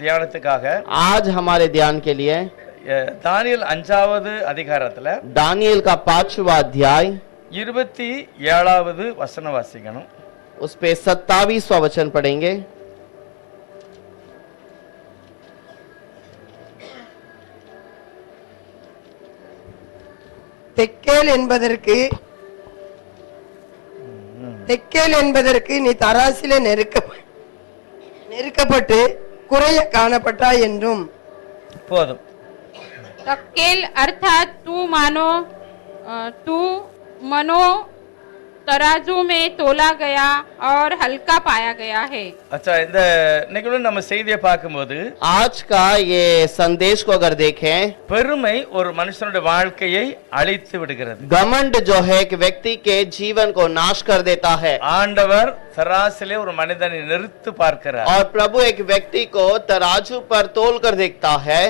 தியானத்துக்காக आज हमारे ध्यान के लिए தானியேல் 5வது அதிகாரத்துல दानियेल का 5वां अध्याय 27வது வசனம் வாசிக்கணும். उस पे 27वां वचन पढ़ेंगे. தெக்கேல் என்பதற்கு நீ தராசிலே நெருக்கப்பட்டு குறைய காணப்பட்டாய் என்றும். போதும். तक्केल अर्थात तू मनो तराजू में तोला गया और हल्का पाया गया है. अच्छा, இந்த இன்னைக்கு நம்ம செய்தியை பார்க்கும்போது आज का ये संदेश को अगर देखें, பெருமை ஒரு மனுஷனுடைய வாழ்க்கையை அழித்து விடுகிறது. घमंड जो है एक व्यक्ति के जीवन को नाश कर देता है. ஆண்டவர் தராசிலே ஒரு மனிதனை நிறுத்து பார்க்கிறார். और प्रभु एक व्यक्ति को तराजू पर तोल कर देखता है.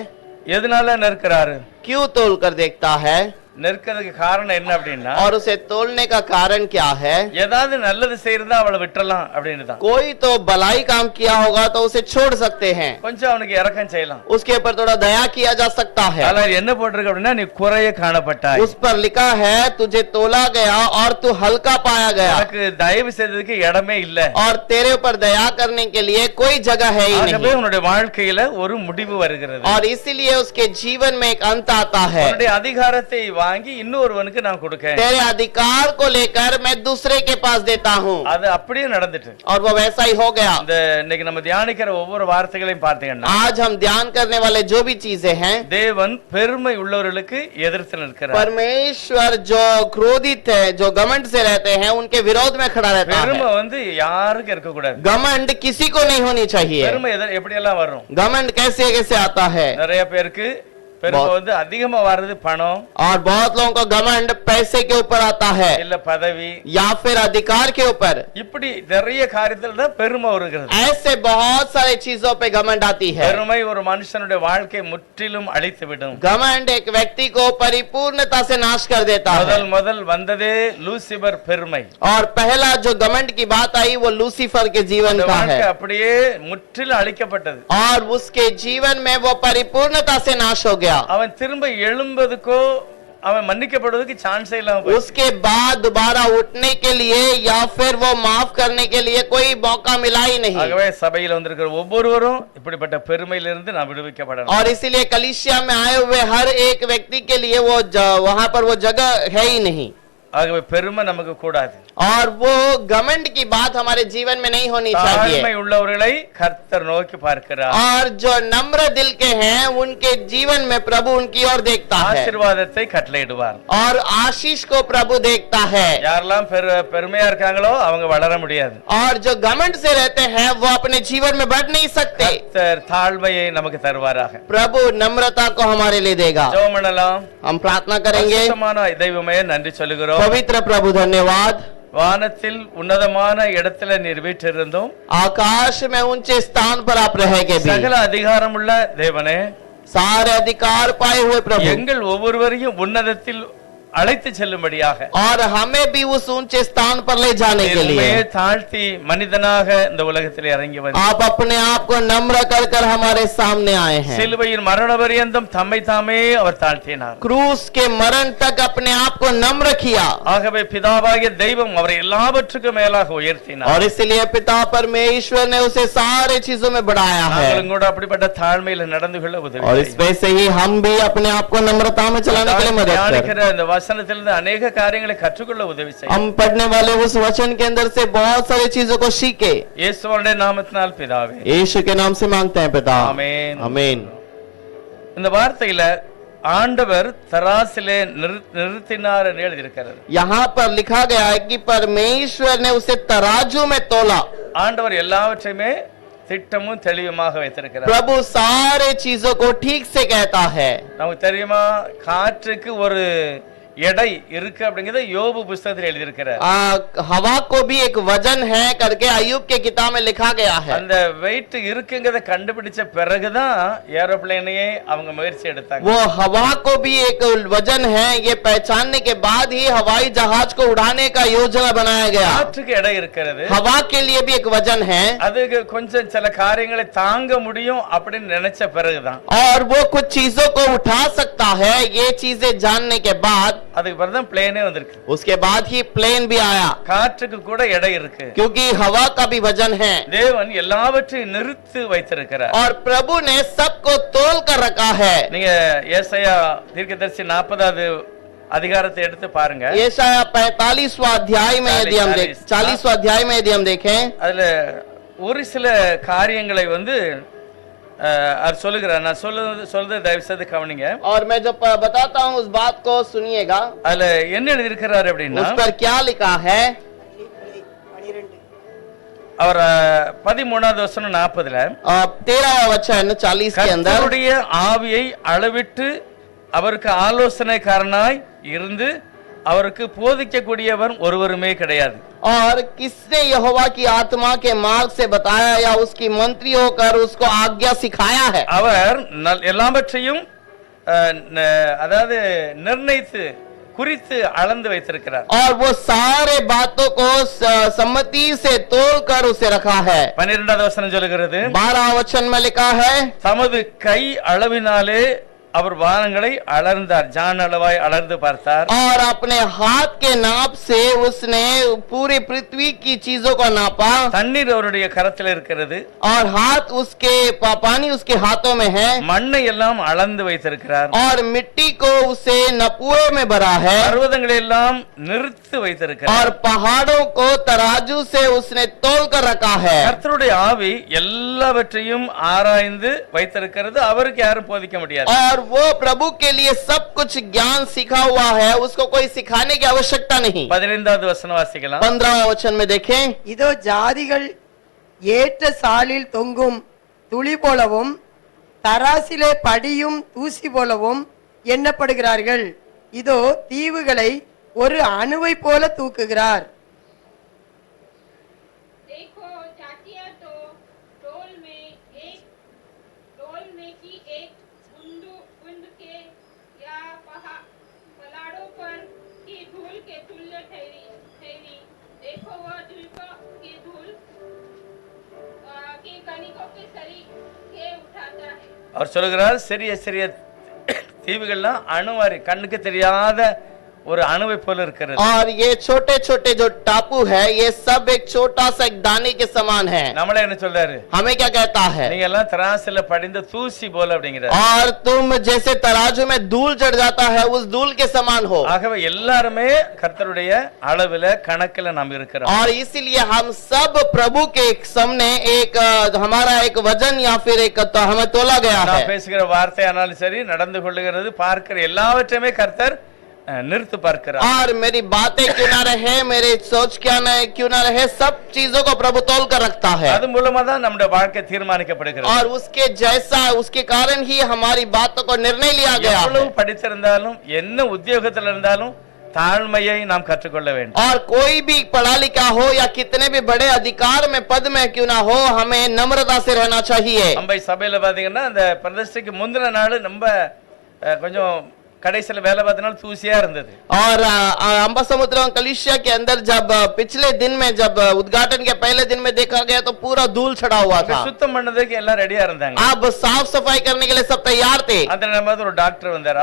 எதனால நிற்கிறாரு? क्यों तोल कर देखता है? நிற்கிறதுக்கு காரணம் என்ன அப்படின்னா, और उसे तोलने का कारण क्या है? ஏதாவது நல்லது செய்யறதா அவளை விட்டுறலாம் அப்படின்னு தான். कोई तो भलाई काम किया होगा तो उसे छोड़ सकते हैं, கொஞ்சம் அவனுக்கு இரக்கம் செய்யலாம். उसके ऊपर थोड़ा दया किया जा सकता है. அதுல என்ன போட்டிருக்கு அப்படின்னா, நீ குறைய காணப்பட்டாய். उस पर लिखा है तुझे तोला गया और तू हल्का पाया गया. உனக்கு தயவு செய்ததுக்கு இடமே இல்ல. और तेरे ऊपर दया करने के लिए कोई जगह है ही ஆகவே नहीं. உன்னுடைய வாழ்க்கையில ஒரு முடிவு வருகிறது. और इसीलिए उसके जीवन में एक अंत आता है. உன்னுடைய அதிகாரத்தை வாங்கி இன்னொருவனுக்கு நான் கொடுக்கேன். तेरे अधिकार को लेकर मैं दूसरे के पास देता हूँ. அது அப்படியே நடந்துட்டு. और वो वैसा ही हो गया. இந்த இன்னைக்கு நம்ம தியானிக்கிற ஒவ்வொரு வார்த்தைகளையும் பார்த்தீங்கன்னா, आज हम ध्यान करने वाले जो भी चीजें हैं, தேவன் பெருமை உள்ளவர்களுக்கு எதிர்த்து நிற்கிறார். परमेश्वर जो क्रोधित है, जो घमंड से रहते हैं, उनके विरोध में खड़ा रहता பெருமை है. வந்து யாருக்கும் இருக்க கூடாது. घमंड किसी को नहीं होनी चाहिए. பெருமை எப்படி எல்லாம் வரும்? घमंड कैसे कैसे आता है? நிறைய பேருக்கு பெருமை வந்து அதிகமா வர்றது பணம், और बहुत लोगों को घमंड पैसे के ऊपर आता है இல்ல பதவி, या फिर अधिकार के ऊपर. இப்படி நிறைய காரியத்துல தான் பெருமை வருகிறது. ऐसे बहुत सारे चीजों पे घमंड आती है. பெருமை ஒரு மனுஷனுடைய வாழ்க்கை முற்றிலும் அழித்து விடும். घमंड एक व्यक्ति को परिपूर्णता से नाश कर देता है. முதல் வந்ததே லூசிபர் பெருமை. और पहला जो घमंड की बात आई वो लूसीफर के जीवन அந்த का வாழ்க்கை है. அப்படியே முற்றிலும் அழிக்கப்பட்டது. और उसके जीवन में वो परिपूर्णता से नाश हो गया. அவன் திரும்ப எழும்பதுக்கோ அவன் மன்னிக்கப்படுவதற்கு சான்ஸே இல்லாம போயிடுச்சு. उसके बाद दोबारा उठने के लिए या फिर वो माफ करने के लिए कोई मौका मिला ही नहीं. ஆகவே சபையில் வந்திருக்கிற ஒவ்வொருவரும் இப்படிப்பட்ட பெருமையிலிருந்து நாம் விடுவிக்கப்படணும். और इसीलिए कलीसिया में आए हुए हर एक व्यक्ति के लिए वो वहां पर वो जगह है ही नहीं. ஆகவே பெருமை நமக்கு கூடாது. और वो घमंड की बात हमारे जीवन में नहीं होनी चाहिए. தாழ்மை உள்ளவர்களை கர்த்தர் நோக்கி பார்க்கிறார். और जो नम्र दिल के हैं उनके जीवन में प्रभु उनकी ओर देखता है. ஆசீர்வாதத்தை கட்டளையிடுவார். और आशीष को प्रभु देखता है. யாரெல்லாம் பெருமையா இருக்காங்களோ அவங்க வளர முடியாது. और जो घमंड से रहते हैं वो अपने जीवन में बढ़ नहीं सकते. கர்த்தர் தாழ்மையை நமக்கு தருவாராக. प्रभु नम्रता को हमारे लिए देगा. ஜெபம் பண்ணலாம். हम प्रार्थना करेंगे. பரிசுத்தமான தெய்வமே நன்றி சொல்லுகிறோம். पवित्र प्रभु धन्यवाद. வானத்தில் உன்னதமான இடத்துல நீர் வீற்றிருந்தும், आकाश में ऊंचे स्थान पर आप रह के भी, சகல அதிகாரமுள்ள தேவனே, सारे अधिकार पाए हुए प्रभु, எங்கள் ஒவ்வொருவரையும் உன்னதத்தில் அழைத்து செல்லும்படியாக और हमें भी उस ऊंचे स्थान पर ले जाने के लिए தாழ்த்தி மனிதனாக இந்த உலகத்தில் இறங்கி வந்து आप अपने आप को नम्र कर कर हमारे सामने आए हैं. சிலுவையின் மரண பரியந்தம் தம்மை தாமே அவர் தாழ்த்தினார். क्रूस के मरण तक अपने आप को नम्र किया. ஆகவே பிதாவாகிய தெய்வம் அவரை எல்லாவற்றுக்கும் மேலாக உயர்த்தினார். और इसलिए पिता परमेश्वर ने उसे सारे चीजों में बढ़ाया है. நாங்களும் கூட அப்படிப்பட்ட தாழ்மையில் நடந்து கொள்ள உதவி और इसमें से ही हम भी अपने आप को नम्रता में चलाने के लिए मदद करें. வசனத்திலிருந்து अनेक காரியங்களை கற்றுக்கொள்ள உதவி செய்யும். हम पढ़ने वाले उस वचन के अंदर से बहुत सारी चीजों को सीखे. இயேசுவுடைய நாமத்தினால் பிதாவே, यीशु के नाम से मांगते हैं पिता. आमीन. आमीन. இந்த வார்த்தையில ஆண்டவர் தராசிலே நிறுத்தினார் என்று எழுதியிருக்கிறது. यहाँ पर लिखा गया है कि परमेश्वर ने उसे तराजू में तोला. ஆண்டவர் எல்லாவற்றையுமே திட்டமும் தெளிவுமாக வைத்திருக்கிறார். प्रभु सारे चीजों को ठीक से कहता है. நமக்கு தெரியுமா, காற்றுக்கு ஒரு எடை இருக்கு அப்படிங்கறத யோபு புத்தகத்தில் எழுதியிருக்கிறார். हवा को भी एक वजन है करके अय्यूब के किताब में लिखा गया है। அந்த வெயிட் இருக்குங்கறத கண்டுபிடிச்ச பிறகுதான் ஏரோப்ளேனையே அவங்க முயற்சி எடுத்தாங்க. वो हवा को भी एक वजन है, ये पहचानने के बाद ही हवाई जहाज को उड़ाने का योजना बनाया गया। காற்றுக்கு எடை இருக்கிறது. हवा के लिए भी एक वजन है, அதுக்கு கொஞ்சம் சில காரியங்களை தாங்க முடியும் அப்படின்னு நினைச்ச பிறகுதான் और वो कुछ चीजों को उठा सकता है। ये चीजें जानने के बाद அதுக்கு பிறகுதான் பிளேனே வந்திருக்கு. उसके बाद ही प्लेन भी आया, காற்றுக்கு கூட எடை இருக்கு. क्योंकि हवा का भी वजन है। தேவன் எல்லாவற்றையும் நிறுத்து வைத்திருக்கிறார். और प्रभु ने सबको तोल कर रखा है। நீங்க ஏசாயா தீர்க்கதரிசி 40வது அதிகாரத்தை எடுத்து பாருங்க. यशायाह 45वां अध्याय में यदि हम 40वां अध्याय में यदि हम देखें, அதுல ஒரு சில காரியங்களை அவர் சொல்லுகிறார். நான் சொல்றது தயவு செய்து கவனிங்க. और मैं जो बताता हूँ उस बात को सुनिएगा। அதுல என்ன எழுதியிருக்கிறார் அப்படின்னா, उस पर क्या लिखा है? அவர் 13வது வசனம் 40ல 13वां वचन 40 के अंदर, கர்த்தருடைய ஆவியை அளவிட்டு அவருக்கு ஆலோசனைக்காரனாய் இருந்து அவருக்கு போதிக்கக்கூடியவர் ஒருவருமே கிடையாது. और किसने यहोवा की आत्मा के मार्ग से बताया या उसकी मंत्री होकर उसको आज्ञा सिखाया है? அவர் எல்லாவற்றையும் அதாவது நிர்ணயித்து குறித்து அளந்து வைத்திருக்கிறார். और वो सारे बातों को सम्मति से तोल कर उसे रखा है। 12வது வசனம் சொல்லுகிறது, 12 वचन में लिखा है, தமது கை அளவினாலே அவர் வானங்களை அளந்தார், ஜான் அளவாய் அளந்து பார்த்தார். और अपने हाथ के नाप से उसने पूरी पृथ्वी की चीजों को नापा। தண்ணீர் அவருடைய கரத்தில் இருக்கிறது, और हाथ उसके पानी उसके हाथों में है। மண்ணை எல்லாம் அளந்து வைத்திருக்கிறார். और मिट्टी को उसे नपुए में भरा है। பர்வதங்களை எல்லாம் நிறுத்து வைத்திருக்கிறார். और पहाड़ों को तराजू से उसने तोल कर रखा है। கர்த்தருடைய ஆவி எல்லாவற்றையும் ஆராய்ந்து வைத்திருக்கிறது. அவருக்கு யாரும் போதிக்க முடியாது. और वो प्रभु के लिए सब कुछ ज्ञान सीखा हुआ है, उसको कोई सिखाने की आवश्यकता नहीं। 15வது வசனம் வாசிக்கலாம். 15वां वचन में देखें, இதோ ஜாதிகள் ஏற்ற சாலில் தொங்கும் துளி போலவும் தராசிலே படியும் தூசி போலவும் எண்ணப்படுகிறார்கள். இதோ தீவுகளை ஒரு அணுவை போல தூக்குகிறார். देखो जातियां तो डोल में की एक बूंद के या पहाड़ों पर की धूल के तुल्य ठहरी। देखो वह द्वीपों की धूल की कणिकों के सरीखे उठाता है. அவர் சொல்லுகிறார், சிறிய சிறிய தீவுகள்லாம் அணுவாரி கண்ணுக்கு தெரியாத ஒரு அணுவை போல இருக்கிறது. और ये छोटे छोटे जो टापू है, ये सब एक छोटा सा एक दाने के समान है। நம்மளே என்ன சொல்றாரு, हमें क्या कहता है? நீங்க எல்லாம் தராசுல படிந்த தூசி போல அப்படிங்கிறார். और तुम जैसे तराजू में धूल चढ़ जाता है, उस धूल के समान हो। ஆகவே எல்லாருமே கர்த்தருடைய அளவுல கணக்குல நாம் இருக்கிறோம். और इसीलिए हम सब प्रभु के सामने एक हमारा एक वजन या फिर एक हमें तोला गया है। நான் பேசுகிற வார்த்தையானாலும் சரி, நடந்து கொள்ளுகிறது பார்க்கிற எல்லாவற்றையுமே கர்த்தர் நிறுத்து பார்க்கிறார். और मेरी बातें क्यों ना रहे, मेरी सोच क्यों ना रहे, सब चीजों को प्रभु तोल कर रखता है। அது மூலமா தான் நம்முடைய வாழ்க்கை தீர்மானிக்கப்படுகிறது. और उसके जैसा उसके कारण ही हमारी बातों को निर्णय लिया गया है। எவ்வளவு படித்திருந்தாலும் என்ன உத்தியோகத்தில் இருந்தாலும் தாழ்மையை நாம் கற்றுக்கொள்ள வேண்டும். और कोई भी पढ़ा लिखा हो या कितने भी बड़े अधिकार में पद में क्यों ना हो, हमें नम्रता से रहना चाहिए। நம்ம சபையில பாத்தீங்கன்னா அந்த பிரதிஷ்டைக்கு முந்தின நாள் நம்ம கொஞ்சம் கடைசில வேலை பார்த்தனால தூசியா இருந்தது. और अंबा समुद्र कलिसिया के अंदर जब पिछले दिन में जब उद्घाटन के पहले दिन में देखा गया तो पूरा धूल छड़ा हुआ था। சுத்தம் பண்ணதுக்கு எல்லாம் ரெடியா இருந்தாங்க. अब साफ सफाई करने के लिए सब तैयार थे। அந்த நேரத்துல ஒரு டாக்டர் வந்தார்.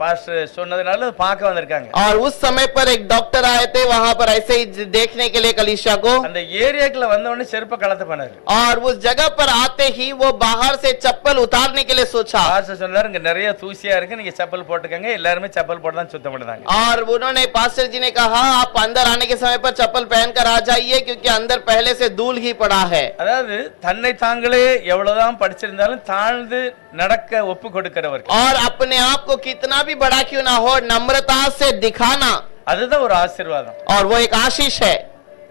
பாஸ்டர் சொன்னதனால பார்க்க வந்திருக்காங்க. और उस समय पर एक डॉक्टर आए थे वहां पर ऐसे ही देखने के लिए कलिसिया को। அந்த ஏரியாக்குள்ள வந்த உடனே செருப்ப கலத்த பண்ணாரு. और उस जगह पर आते ही वो बाहर से चप्पल उतारने के लिए सोचा। பாஸ்டர் சொன்னாரு, இங்க நிறைய தூசியா இருக்கு, நீங்க செப்பல் போட்டுக்கங்க. எல்லாரும் செப்பல் போட்டு தான் சுத்தம் பண்ணுவாங்க. और उन्होंने पास्टर जी ने कहा, आप अंदर आने के समय पर चप्पल पहनकर आ जाइए, क्योंकि अंदर पहले से धूल ही पड़ा है। அதாவது தன்னை தாங்களே எவ்வளவுதான் படிச்சிருந்தாலும் தாழ்ந்து நடக்க ஒப்பு கொடுக்கிறவர். और अपने आप को कितना भी बड़ा क्यों ना हो, नम्रता से दिखाना, அதுதான் ஒரு ஆசீர்வாதம். और वो एक आशीष है।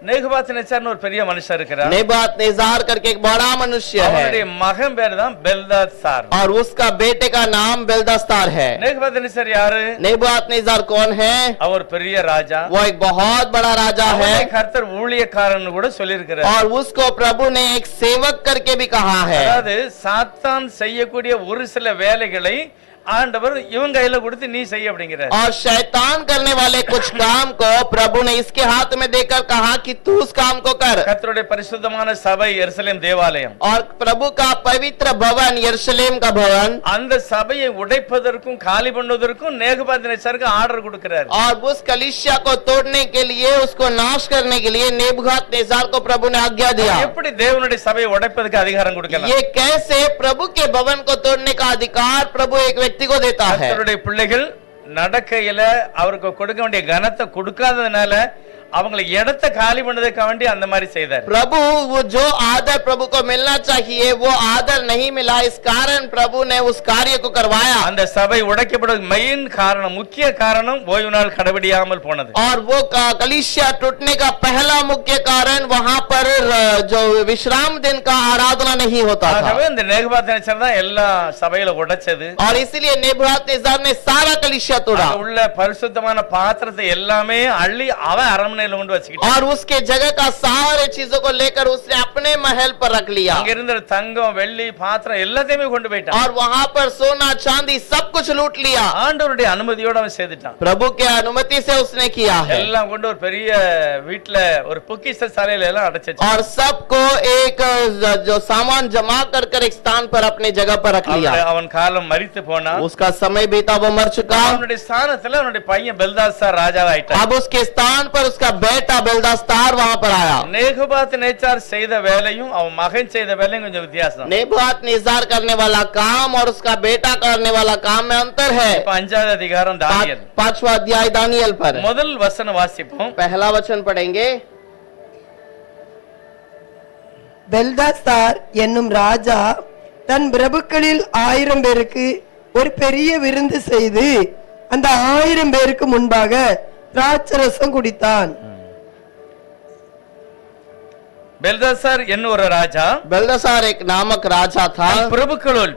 நேபுகாத்நேச்சார்னு ஒரு பெரிய மனுஷன் இருக்கிறார். नेबूकदनेस्सर करके एक बड़ा मनुष्य அவனுடைய है மகன் பேர் தான் பெல்தாத்சார். और उसका बेटे का नाम बेलदस्तार है। நேபுகாத்நேச்சார் யாரு? नेबूकदनेस्सर कौन है? அவர் பெரிய ராஜா. वो एक बहुत बड़ा राजा है அவனை கர்த்தர் ஊழியக்காரன் கூட சொல்லியிருக்கிறார். और उसको प्रभु ने एक सेवक करके भी कहा है। அதாவது சாத்தான் செய்யக்கூடிய ஒரு சில வேலைகளை ஆண்டவர் இவன் கையில கொடுத்து நீ செய்ய அப்படிங்கிறார். और शैतान करने वाले कुछ काम को प्रभु ने इसके हाथ में देकर कहा कि तू उस काम को कर। கர்த்தருடைய பரிசுத்தமான சபை எருசலேம் தேவாலயம். और प्रभु का पवित्र भवन यरूशलेम का भवन, அந்த சபையை உடைப்பதற்கும் காலி பண்ணுவதற்கும் நேபுகாத்நேச்சாருக்கு ஆர்டர் கொடுக்கிறார். और उस कलीसिया को तोड़ने के लिए, उसको नाश करने के लिए नेबूकदनेस्सर को प्रभु ने आज्ञा दिया। எப்படி தேவனுடைய சபையை உடைப்பதற்கு அதிகாரம் கொடுக்கலாம்? ये कैसे प्रभु के भवन को तोड़ने का अधिकार प्रभु एक व्यक्ति को देता है? கர்த்தருடைய பிள்ளைகள் நடக்கையில அவருக்கு கொடுக்க வேண்டிய கனத்தை கொடுக்காததுனால அவங்களை இடத்தை காலி பண்ணதுக்காக வேண்டி அந்த மாதிரி செய்தார். प्रभु वो जो आदर प्रभु को मिलना चाहिए वो आदर नहीं मिला, इस कारण प्रभु ने उस कार्य को करवाया। அந்த சபை உடைக்கப்படுவதற்கு மெயின் காரணம், முக்கிய காரணம் ஓய்வு நாள் கடைபிடியாமல் போனது. और वो कलीसिया टूटने का पहला मुख्य कारण वहां पर जो विश्राम दिन का आराधना नहीं होता था। ஆகவே இந்த நேபுகாத்நேச்சார் தான் எல்லா சபையில உடைச்சது. और इसीलिए नेबूकदनेस्सर ने सारा कलीसिया तोड़ा அங்க உள்ள பரிசுத்தமான பாத்திரத்தை எல்லாமே அள்ளி அவன் அரண்மனையில கொண்டு வச்சுக்கிட்டான். और उसके जगह का सारे चीजों को लेकर उसने अपने महल पर रख लिया। அங்க இருந்த தங்கம் வெள்ளி பாத்திரம் எல்லாத்தையுமே கொண்டு போயிட்டான். और वहां पर सोना चांदी सब कुछ लूट लिया। ஆண்டவருடைய அனுமதியோட அவன் செய்துட்டான். प्रभु के अनुमति से उसने किया है। எல்லாம் கொண்டு ஒரு பெரிய வீட்ல ஒரு பொக்கிஷ சாலையில எல்லாம் அடைச்சு और सबको एक जो सामान जमा कर एक स्थान पर अपने जगह पर रख लिया। அவன் காலம் மரித்து போனான். उसका समय बीता, वो मर चुका। அவனுடைய ஸ்தானத்துல அவனுடைய பையன் பெல்தாத்சார் ராஜாவாயிட்டான். अब उसके स्थान पर उसका बेटा बेलदस्तार वहां पर आया। நேபுகாத்நேச்சார் செய்த வேலையும் அவன் மகன் செய்த வேலையும் கொஞ்சம் வித்தியாசம். नेबूकदनेस्सर करने वाला काम और उसका बेटा करने वाला काम में अंतर है। இப்ப 5வது அதிகாரம் தானியேல் 5वां अध्याय दानियल पर முதல் வசனம் வாசிப்போம். पहला वचन पढ़ेंगे। பெல்தாஸ்தார் என்னும் ராஜா தன் பிரபுக்களில் 1000 பேருக்கு ஒரு பெரிய விருந்து செய்து அந்த 1000 பேருக்கு முன்பாக திராட்சரசம் குடித்தான். பெல்தாத்சார் என்னும் ஒரு ராஜா बेलदस्तार एक नामक राजा था।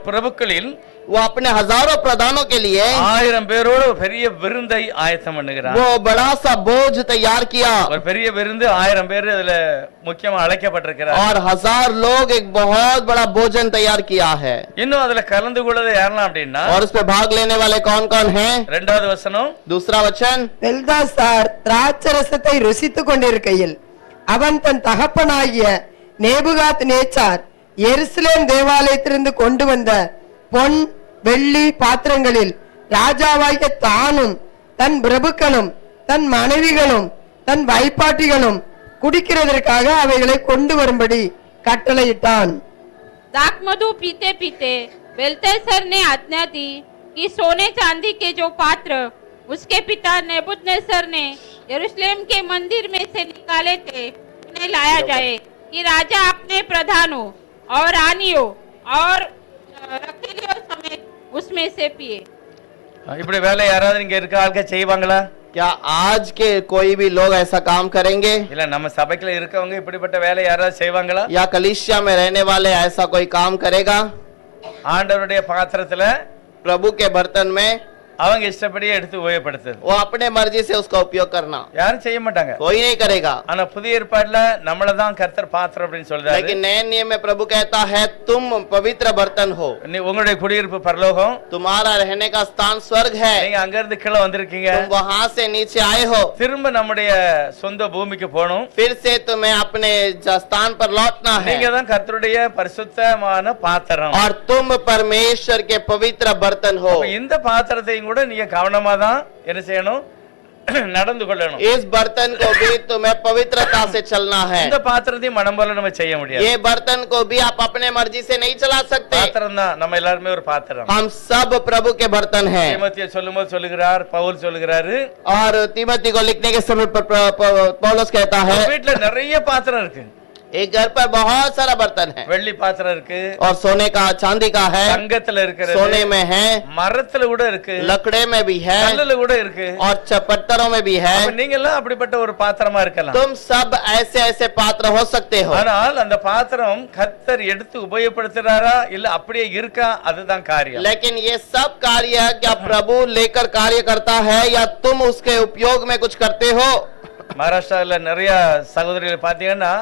பிரபுக்களில் वो अपने हजारों प्रधानों के लिए 1000 பேரோடு ஒரு பெரிய விருந்தை ஆயத்தம் பண்ணுகிறார். वो बड़ा सा बोझ तैयार किया ஒரு பெரிய விருந்து 1000 பேர் அதுல முக்கியமா அழைக்கப்பட்டிருக்கிறார். और 1000 लोग एक बहुत बड़ा भोजन तैयार किया है। இன்னும் அதுல கலந்து கொள்ளது யாரெல்லாம் அப்படின்னா और उसमें भाग लेने वाले कौन कौन हैं? 2வது வசனம் दूसरा वचन। பெல்தாஸ்தார் திராட்சரசத்தை ருசித்துக் கொண்டிருக்கையில் அவன் தன் தகப்பனாகிய நேபுகாத்நேச்சார் எருசலேம் தேவாலயத்திலிருந்து கொண்டு வந்த பொன் வெள்ளி பாத்திரங்களில் ராஜாவாகிய தானும் தன் பிரபுக்களும் தன் மனைவிகளும் தன் வைப்பாட்டிகளும் குடிக்கிறதற்காக அவைகளை கொண்டு வரும்படி கட்டளையிட்டான். दाखमधु पीते पीते बेलतेसर ने आज्ञा दी कि सोने चांदी के जो पात्र उसके पिता नेबूकदनेस्सर ने यरूशलेम के मंदिर में से निकाले थे उन्हें लाया जाए कि राजा अपने प्रधानों और रानियों और रखीलियों समेत उसमें से पिए। இப்படி வேலை யாராவது இங்க இருக்க ஆளுக்க செய்வாங்களா? क्या आज के कोई भी लोग ऐसा काम करेंगे? இல்ல நம்ம சபைக்குள்ள இருக்கவங்க இப்படிப்பட்ட வேலை யாராவது செய்வாங்களா? या कलीसिया में रहने वाले ऐसा कोई काम करेगा? ஆண்டவருடைய பாத்திரத்துல प्रभु के बर्तन में அவங்க இஷ்டப்படியே எடுத்து உபயோகப்படுத்துது. वो अपने मर्जी से उसका उपयोग करना யாரும் செய்ய மாட்டாங்க. कोई नहीं करेगा। ஆனா புதிய ஏற்பாடுல நம்மள தான் கர்த்தர் பாத்திரம் அப்படின்னு சொல்றாரு. लेकिन नए नियम में प्रभु कहता है तुम पवित्र बर्तन हो। உங்களுடைய குடியிருப்பு பரலோகம், तुम्हारा रहने का स्थान स्वर्ग है। நீங்க அங்க இருந்து கீழே வந்திருக்கீங்க. तुम वहां से नीचे आए हो, திரும்ப நம்முடைய சொந்த பூமிக்கு போகணும். फिर से तुम्हें अपने स्थान पर लौटना है। நீங்க தான் கர்த்தருடைய பரிசுத்தமான பாத்திரம். और तुम परमेश्वर के पवित्र बर्तन हो। அப்ப இந்த பாத்திரத்தையும் கூட நீங்க கவனமா தான் என்ன செய்யணும், நடந்து கொள்ளணும். इस बर्तन को भी तुम्हें पवित्रता से चलना है। இந்த பாத்திரத்தையும் மனம் போல நம்ம செய்ய முடியாது. ये बर्तन को भी आप अपने मर्जी से नहीं चला सकते। பாத்திரம் தான், நம்ம எல்லாருமே ஒரு பாத்திரம். हम सब प्रभु के बर्तन हैं। தீமோத்தேயு சொல்லும்போது சொல்லுகிறார், பவுல் சொல்லுகிறாரு, और तीमोथी को लिखने के समय पर पौलुस कहता है வீட்டுல நிறைய பாத்திரம் இருக்கு. एक घर पर बहुत सारा बर्तन है வெள்ளி பாத்திரம் இருக்கு, और सोने का चांदी का है, தங்கத்துல இருக்கிறது, सोने में है, மரத்துல கூட இருக்கு, लकड़े में भी है கல்லுல கூட இருக்கு. और पत्थरों में भी है। அப்ப நீங்க எல்லாம் அப்படிப்பட்ட ஒரு பாத்திரமா இருக்கலாம். तुम सब ऐसे ऐसे पात्र हो सकते हो, ஆனால் அந்த பாத்திரம் கர்த்தர் எடுத்து உபயோகப்படுத்துறாரா இல்ல அப்படியே இருக்கா, அதுதான் காரியம். लेकिन ये सब कार्य क्या प्रभु लेकर कार्य करता है या तुम उसके उपयोग में कुछ करते हो? மகாராஷ்டிரால நிறைய சகோதரிகள் பாத்தீங்கன்னா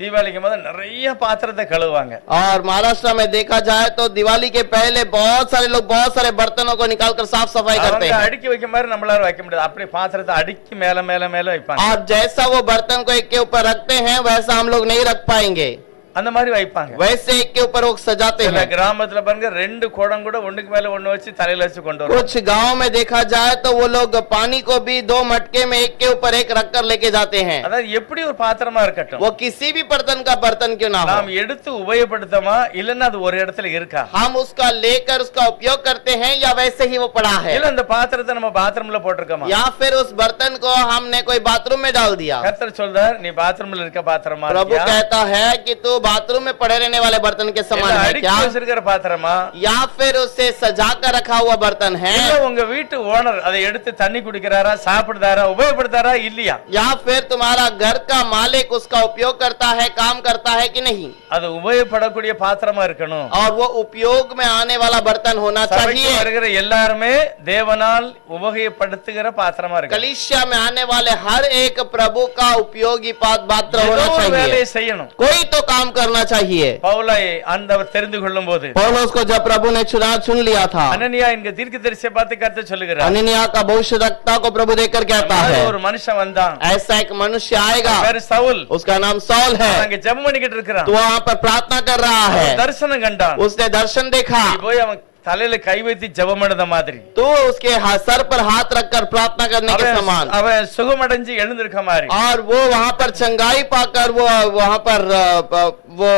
தீபாவளிக்கு முதல்ல நிறைய பாத்திரத்தை கழுவுவாங்க. और महाराष्ट्र में देखा जाए तो दिवाली के पहले बहुत सारे लोग बहुत सारे बर्तनों को निकालकर साफ सफाई करते அவங்க हैं, அடுக்கி வைக்க மாதிரி நம்மளால வைக்க முடியாது. அப்படியே பாத்திரத்தை அடுக்கி மேல மேல மேல வைப்பாங்க. और जैसा वो बर्तन को एक के ऊपर रखते हैं वैसा हम लोग नहीं रख पाएंगे, அந்த மாதிரி வைப்பாங்க. वैसे एक के ऊपर वो सजाते சில हैं। கிராமத்துல பாருங்க 2 குடம் கூட ஒண்ணுக்கு மேல ஒண்ணு வச்சு தலையில வச்சு கொண்டு வருவாங்க. कुछ गांव में देखा जाए तो वो लोग पानी को भी 2 मटके में एक के ऊपर एक रखकर लेके जाते हैं। அதாவது எப்படி ஒரு பாத்திரமா இருக்கட்டும், वो किसी भी बर्तन का बर्तन क्यों ना हो, நாம் எடுத்து உபயோகப்படுத்தமா இல்லன்னா அது ஒரு இடத்துல இருக்கா, हम उसका लेकर उसका उपयोग करते हैं या वैसे ही वो पड़ा है, இல்ல அந்த பாத்திரத்தை நம்ம பாத்ரூம்ல போட்டிருக்கோமா. या फिर उस बर्तन को हमने कोई बाथरूम में डाल दिया। கர்த்தர் சொல்றார், நீ பாத்ரூம்ல இருக்க பாத்திரமா प्रभु இருக்கியா? कहता है कि तू बाथरूम में पड़े रहने वाले बर्तन के இல்ல समान है அடுக்கி क्या, வச்சிருக்கிற பாத்திரமா, या फिर उससे सजा कर रखा हुआ बर्तन है, இல்ல உங்க வீட்டு ஓனர் அதை எடுத்து தண்ணி குடிக்கிறாரா, சாப்பிடுறாரா, உபயோகப்படுத்தாரா இல்லையா, या फिर तुम्हारा घर का मालिक उसका उपयोग करता है, काम करता है कि नहीं, அது உபயோகப்படக்கூடிய பாத்திரமா இருக்கணும். और वो उपयोग में आने वाला बर्तन होना சபைக்கு चाहिए। வருகிற எல்லாருமே தேவனால் உபயோகப்படுத்துகிற பாத்திரமா இருக்கு. कलीसिया में आने वाले हर एक प्रभु का उपयोगी पात्र ஏதோ होना ஒரு चाहिए, வேலையை செய்யணும். कोई तो काम करना चाहिए। பவுலை ஆண்டவர் தெரிந்து கொள்ளும் போது पौलुस को जब प्रभु ने चुन लिया था, அனனியா என்கிற தீர்க்கதரிசியை பார்த்து கர்த்தர் சொல்லுகிறார், अननिया का भविष्यवक्ता को प्रभु देखकर कहता அந்த है, ஒரு மனுஷன் வந்தான், ऐसा एक मनुष्य आएगा, பேரு சவுல், उसका नाम सौल है, அங்க ஜெபம் பண்ணிக்கிட்டு இருக்கிறான். तो वहां पर प्रार्थना कर रहा है, தரிசனம் கண்டான். उसने दर्शन देखा, நீ போய் அவன் தலையில கை வைத்து ஜெபம் பண்ணத மாதிரி तो उसके सर पर हाथ रखकर प्रार्थना करने के समान, அவன் சுகமடைஞ்சு எழுந்திருக்க மாதிரி. और वो वहां पर चंगाई पाकर वो वहां पर वो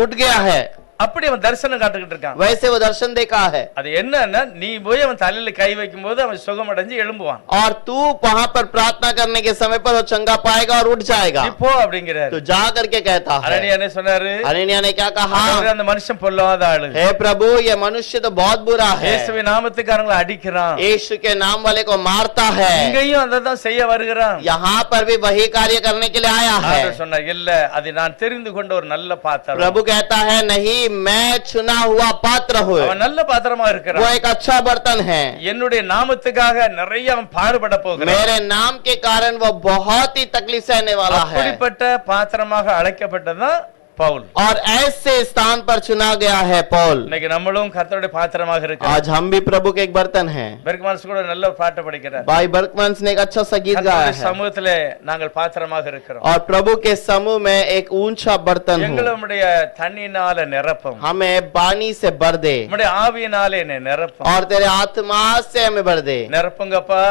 उठ गया है, அப்படி அவன் தரிசனம் காட்டுக்கிட்டு இருக்கான். वैसे वो दर्शन देखा है। அது என்னன்னா, நீ போய் அவன் தலையில கை வைக்கும் போது அவன் சுகமடைஞ்சு எழும்புவான். और तू वहां पर प्रार्थना करने के समय पर वो चंगा पाएगा और उठ जाएगा, இப்போ அப்படிங்கிறாரு. तो जा करके कहता है। அனனியா என்ன சொன்னாரு, अननिया ने क्या कहा, அந்த மனுஷன் பொல்லாத ஆளு, हे प्रभु ये मनुष्य तो बहुत बुरा है, இயேசுவின் நாமத்துக்காரங்களை அடிக்கிறான், यीशु के नाम वाले को मारता है, இங்கேயும் அதான் செய்ய வருகிறான். यहाँ पर भी वही कार्य करने के लिए आया है। ஆண்டவர் சொன்னார், இல்ல அது நான் தெரிந்து கொண்ட ஒரு நல்ல பாத்திரம். प्रभु कहता है नहीं, मैं चुना हुआ पात्र हूँ, அவன் நல்ல பாத்திரமா वो இருக்கிறான். एक अच्छा बर्तन है, என்னுடைய நாமத்துக்காக நிறைய அவன் பாடுபட போகிறான். मेरे नाम के कारण वो बहुत ही तकलीफ सहने वाला है, அப்படிப்பட்ட பாத்திரமாக அழைக்கப்பட்டதான் பவுல். और ऐसे स्थान पर चुना गया है पौल। இன்னைக்கு நம்மளும் கர்த்தருடைய பாத்திரமாக இருக்கிறோம். आज हम भी प्रभु के एक बर्तन हैं। பெர்க்மன்ஸ் கூட நல்ல ஒரு பாட்டு படிக்கிறார். भाई बर्कमंस ने एक अच्छा सा गीत गाया கர்த்தருடைய है, சமூகத்திலே நாங்கள் பாத்திரமாக இருக்கிறோம். और प्रभु के समूह में एक ऊंचा बर्तन हूँ, எங்களுடைய தண்ணினால நிரப்பும், हमें पानी से भर दे, நம்முடைய ஆவியினாலே என்னை நிரப்பும். और तेरे आत्मा से हमें भर दे, நிரப்புங்கப்பா.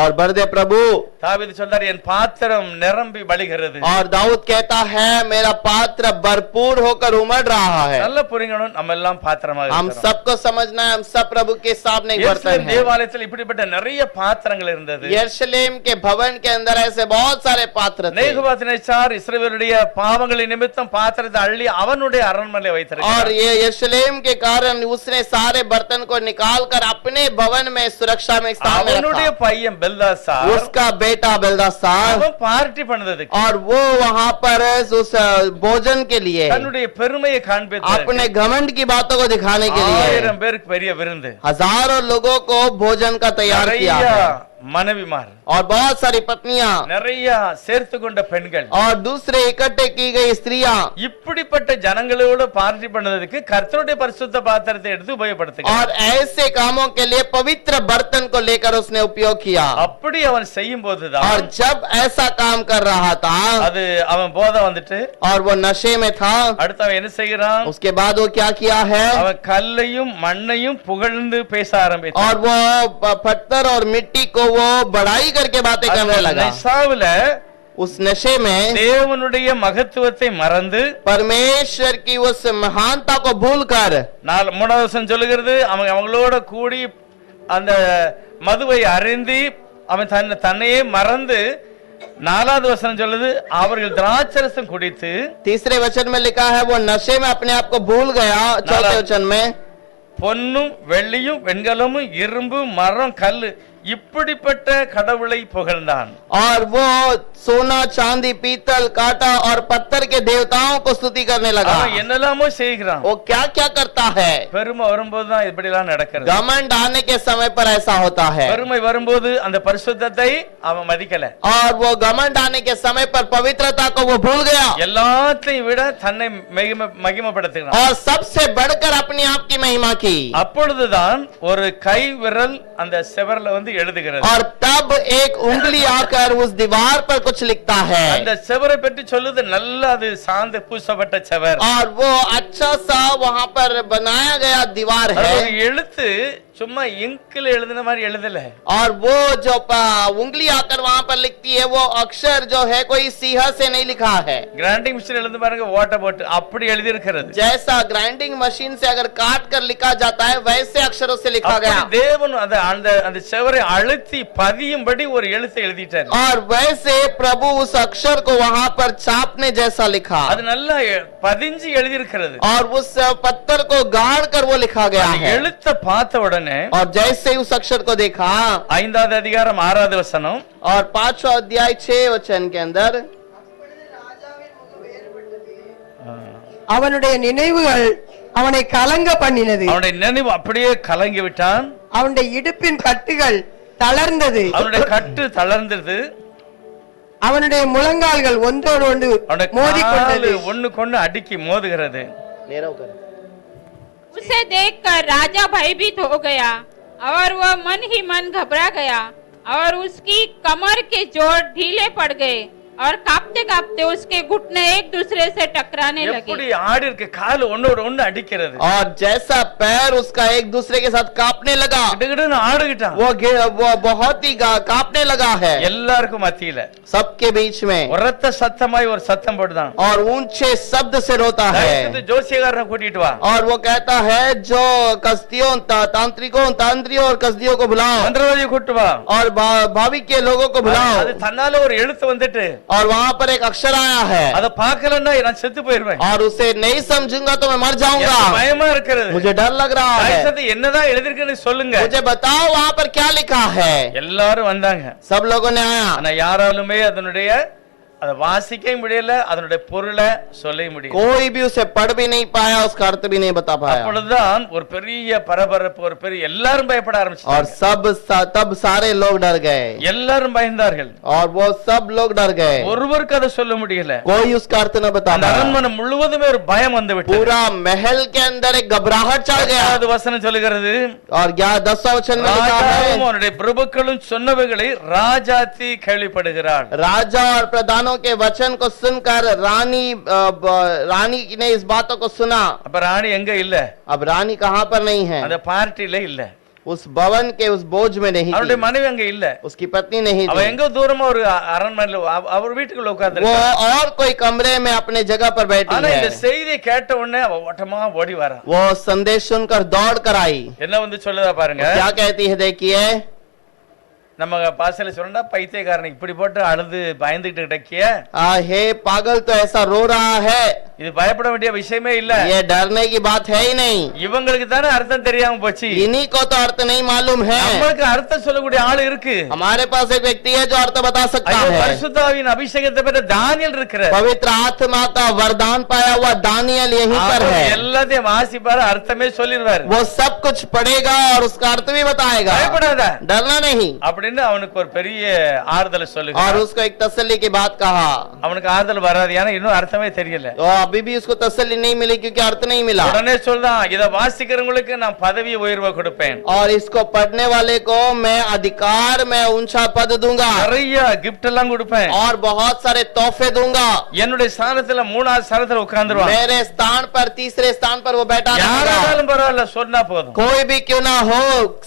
और भर दे प्रभु। தாவீது சொல்றார், என் பாத்திரம் நிரம்பி வழிகிறது. और दाऊद कहता है मेरा पात्र भरपूर होकर उमड़ रहा है। நல்ல புரிங்கணும், நம்ம எல்லாம் பாத்திரமாக हम இருக்கிறோம். सबको समझना है, हम सब प्रभु के सामने एक बर्तन எருசலேம் है। தேவாலயத்தில் இப்படிப்பட்ட நிறைய பாத்திரங்கள் இருந்தது. यरूशलेम के भवन के अंदर ऐसे बहुत सारे पात्र थे, நேபுகாத்நேச்சார் இஸ்ரவேலுடைய பாவங்களின் நிமித்தம் பாத்திரத்தை அள்ளி அவனுடைய அரண்மனையில் और வைத்திருக்கிறார். ये यरूशलेम के कारण उसने सारे बर्तन को निकाल कर अपने भवन में सुरक्षा में एक स्थान में அவனுடைய रखा। பையன் பெல்தாசார் उसका बेटा बेलदासार, அவன் பார்ட்டி பண்ணதுக்கு और वो वहां पर उस भोजन के लिए தன்னுடைய பெருமையை காண்பித்து अपने घमंड की बातों को दिखाने के लिए 1000 பேருக்கு பெரிய விருந்து, हजारों लोगों को भोजन का तैयार किया நிறைய है, மனைவிமார், और बहुत सारी पत्नियां, நிறைய சேர்த்து கொண்ட பெண்கள், और दूसरे इकट्ठे की गई स्त्रियां, இப்படிப்பட்ட ஜனங்களோட பார்ட்டி பண்ணதுக்கு கர்த்தருடைய பரிசுத்த பாத்திரத்தை எடுத்து உபயோகப்படுத்துகிறார். और ऐसे कामों के लिए पवित्र बर्तन को लेकर उसने उपयोग किया। அப்படி அவன் செய்யும் போதுதான் और जब ऐसा काम कर रहा था, அது அவன் போதை வந்துட்டு और वो नशे में था, அடுத்து அவன் என்ன செய்கிறான், उसके बाद वो क्या किया है, அவன் கல்லையும் மண்ணையும் புகழ்ந்து பேச ஆரம்பித்தான். और वो पत्थर और मिट्टी को वो बढ़ाई करके बातें करने लगा। நெசாவுல उस नशे में தேவனுடைய மகத்துவத்தை மறந்து परमेश्वर की उस महानता को भूलकर, 3வது வசனம் சொல்லுகிறது, அவங்களோட கூடி அந்த மதுவை அருந்தி அவன் தன்னையே மறந்து 4வது வசனம் சொல்லுது அவர்கள் திராட்சரசம் குடித்து तीसरे वचन में लिखा है वो नशे में अपने आप को भूल गया। चौथे वचन में பொன்னும் வெள்ளியும் வெண்கலமும் இரும்பு மரம் கல்லு இப்படிப்பட்ட கடவுளை புகழ்ந்தான் और वो सोना चांदी पीतल कांटा और पत्थर के देवताओं को स्तुति करने लगा। அவன் என்னெல்லாமோ செய்கிறான் वो क्या क्या करता है? பெருமை வரும்போதுதான் இப்படி எல்லாம் நடக்கிறது घमंड आने के समय पर ऐसा होता है பெருமை வரும்போது அந்த பரிசுத்தத்தை அவன் மதிக்கல और वो घमंड आने के समय पर पवित्रता को वो भूल गया எல்லாத்தையும் விட தன்னை மகிமைப்படுத்துகிறான் और सबसे बढ़कर अपने आप की महिमा की। அப்பொழுதுதான் ஒரு கை விரல் அந்த செவர்ல வந்து எழுதுகிறது और तब एक उंगली आकर उस दीवार पर कुछ लिखता है அந்த செவரை பற்றி சொல்லுது நல்லா அது சாந்து பூசப்பட்ட செவர் और वो अच्छा सा वहां पर बनाया गया दीवार है ஒரு எழுத்து சும்மா இங்க்ல எழுதின மாதிரி எழுதல और वो जो उंगली आकर वहां पर लिखती है वो अक्षर जो है कोई सीहा से नहीं लिखा है। கிரைண்டிங் மிஷின் எழுந்து பாருங்க ஓட்ட போட்டு அப்படி எழுதி இருக்கிறது जैसा ग्राइंडिंग मशीन से अगर काट कर लिखा जाता है वैसे अक्षरों से लिखा गया தேவன் அந்த அந்த செவரை அழுத்தி பதியும்படி ஒரு எழுத்தை எழுதிட்டார் और वैसे प्रभु उस अक्षर को वहां पर छापने जैसा लिखा அது நல்லா பதிஞ்சு எழுதி இருக்கிறது और उस पत्थर को गाड़ कर वो लिखा गया है எழுத்த பார்த்த உடனே और जैसे उस अक्षर को देखा 5வது அதிகாரம் 6வது வசனம் और 5वां अध्याय 6 वचन के अंदर அவனுடைய நினைவுகள் அவனை கலங்க பண்ணினது, அவனுடைய நினைவு அப்படியே கலங்கி விட்டான், அவனுடைய இடுப்பின் கட்டுகள் தளர்ந்தது, அவனுடைய கட்டு தளர்ந்தது, அவனுடைய முழங்கால்கள் ஒன்றோடு ஒன்று அவனுடைய மோதிக்கொண்டது. கால் ஒண்ணுக்கொண்ணு அடுக்கி மோதுகிறது. उसे देखकर राजा भयभीत हो गया और वह मन ही मन घबरा गया और उसकी कमर के जोड़ ढीले पड़ गए और कांपते कांपते उसके घुटने एक दूसरे से टकराने எப்படி लगे। ஆடி இருக்க கால் ஒன்னோட ஒண்ணு அடிக்கிறது, और जैसा पैर उसका एक दूसरे के साथ कांपने लगा கிடுகிடுன்னு ஆடுகிட்டான். वो बहुत ही कांपने लगा है எல்லாருக்கும் மத்தியில सबके बीच में உரத்த சத்தமாய் ஒரு சத்தம் போடுதான். और ऊंचे शब्द से रोता है ஜோசியக்காரனை கூட்டிட்டு வா, और वो कहता है जो कस्तियों तांत्रिकों तांत्रियों और कसदियों को बुलाओ மந்திரவாதியை கூட்டு வா. और भावी के लोगों को बुलाओ। அது தன்னால ஒரு எழுத்து வந்துட்டு और वहां पर एक अक्षर आया है அத பார்க்கலன்னா நான் செத்து போயிருவேன், और उसे नहीं समझूंगा तो मैं मर जाऊंगा, எனக்கு பயமா இருக்கிறது, मुझे डर लग रहा है, தயவுசெய்து என்னதான் எழுதிருக்குன்னு சொல்லுங்க. मुझे बताओ वहां पर क्या लिखा है। எல்லாரும் வந்தாங்க, सब लोगों ने आया ஆனா யாராலுமே அதனுடைய அதை வாசிக்க முடியல, அதனுடைய பொருளை சொல்ல முடியல. कोई भी उसे पढ़ भी नहीं पाया, उसका अर्थ भी नहीं बता पाया। அப்பொழுதுதான் ஒரு பெரிய பரபரப்பு, ஒரு பெரிய எல்லாரும் பயப்பட और ஆரம்பிச்சாங்க. तब सारे लोग डर गए எல்லாரும் பயந்தார்கள், और वो सब लोग डर गए, ஒருவருக்கு அதை சொல்ல முடியல. कोई उसका अर्थ न बता அந்த पाया। அரண்மனை முழுவதுமே ஒரு பயம் வந்து விட்டது. पूरा महल के अंदर एक घबराहट चढ़ गया। 10வது வசனம் சொல்லுகிறது, और 10वां वचन में लिखा है ராஜாவும் அவனுடைய பிரபுக்களும் சொன்னவைகளை ராஜாத்தி கேள்விப்படுகிறாள். राजा और प्रधानों के वचन को सुनकर रानी ने इस बातों को सुना। அப்ப ராணி எங்க இல்ல, अब रानी कहां पर नहीं है, அந்த பார்ட்டில இல்ல, उस भवन के उस बोझ में नहीं அவருடைய थी, மனைவி அங்க இல்ல, उसकी पत्नी नहीं அவ थी, எங்க தூரமா ஒரு அரண்மனையில அவர் வீட்டுக்குள்ள वो உட்கார்ந்து. और कोई कमरे में अपने जगह पर बैठी ஆனா இந்த है। செய்தியை கேட்ட உடனே அவ ஓட்டமா ஓடி வரா. वो संदेश सुनकर दौड़ कर आई। என்ன வந்து சொல்லுதா பாருங்க, क्या कहती है देखिए, நம்ம பாசல சொன்னா பைத்தியக்காரன் இப்படி போட்டு அழுது பயந்துகிட்டு கிடக்கிய, हे पागल तो ऐसा रो रहा है, இது பயப்பட வேண்டிய விஷயமே இல்ல, ये डरने की बात है ही नहीं, இவங்களுக்கு தானே அர்த்தம் தெரியாம போச்சு, इन्हीं को तो अर्थ नहीं मालूम है, நம்மளுக்கு அர்த்தம் சொல்லக்கூடிய ஆள் இருக்கு. हमारे पास एक व्यक्ति है जो अर्थ बता सकता ஐயோ, है। பரிசுத்தாவின் அபிஷேகத்தை பெற்ற தானியேல் இருக்கிற, पवित्र आत्मा का वरदान पाया हुआ दानियल यहीं पर அவர் है, எல்லாத்தையும் வாசிப்பாரு, அர்த்தமே சொல்லிடுவாரு. वो सब कुछ पढ़ेगा और उसका अर्थ भी बताएगा, பயப்படாத डरना नहीं। அப்படின்னு அவனுக்கு ஒரு பெரிய ஆறுதல் और சொல்லுங்க. उसको एक तसल्ली की बात कहा, அவனுக்கு ஆறுதல் வராது, ஏன்னா இன்னும் அர்த்தமே தெரியல. तो अभी भी उसको तसल्ली नहीं मिली क्योंकि अर्थ नहीं मिला। உடனே சொல்றான், இத வாசிக்கிறவங்களுக்கு நான் பதவி உயர்வை கொடுப்பேன், और इसको पढ़ने वाले को मैं अधिकार में ऊंचा पद दूंगा நிறைய கிஃப்ட் எல்லாம் கொடுப்பேன், और बहुत सारे तोहफे दूंगा, என்னுடைய ஸ்தானத்துல 3வது ஸ்தானத்துல உட்கார்ந்துருவான். मेरे स्थान पर तीसरे स्थान पर वो बैठा रहेगा। யாராலும் பரவாயில்ல, சொன்னா போதும். कोई भी क्यों ना हो,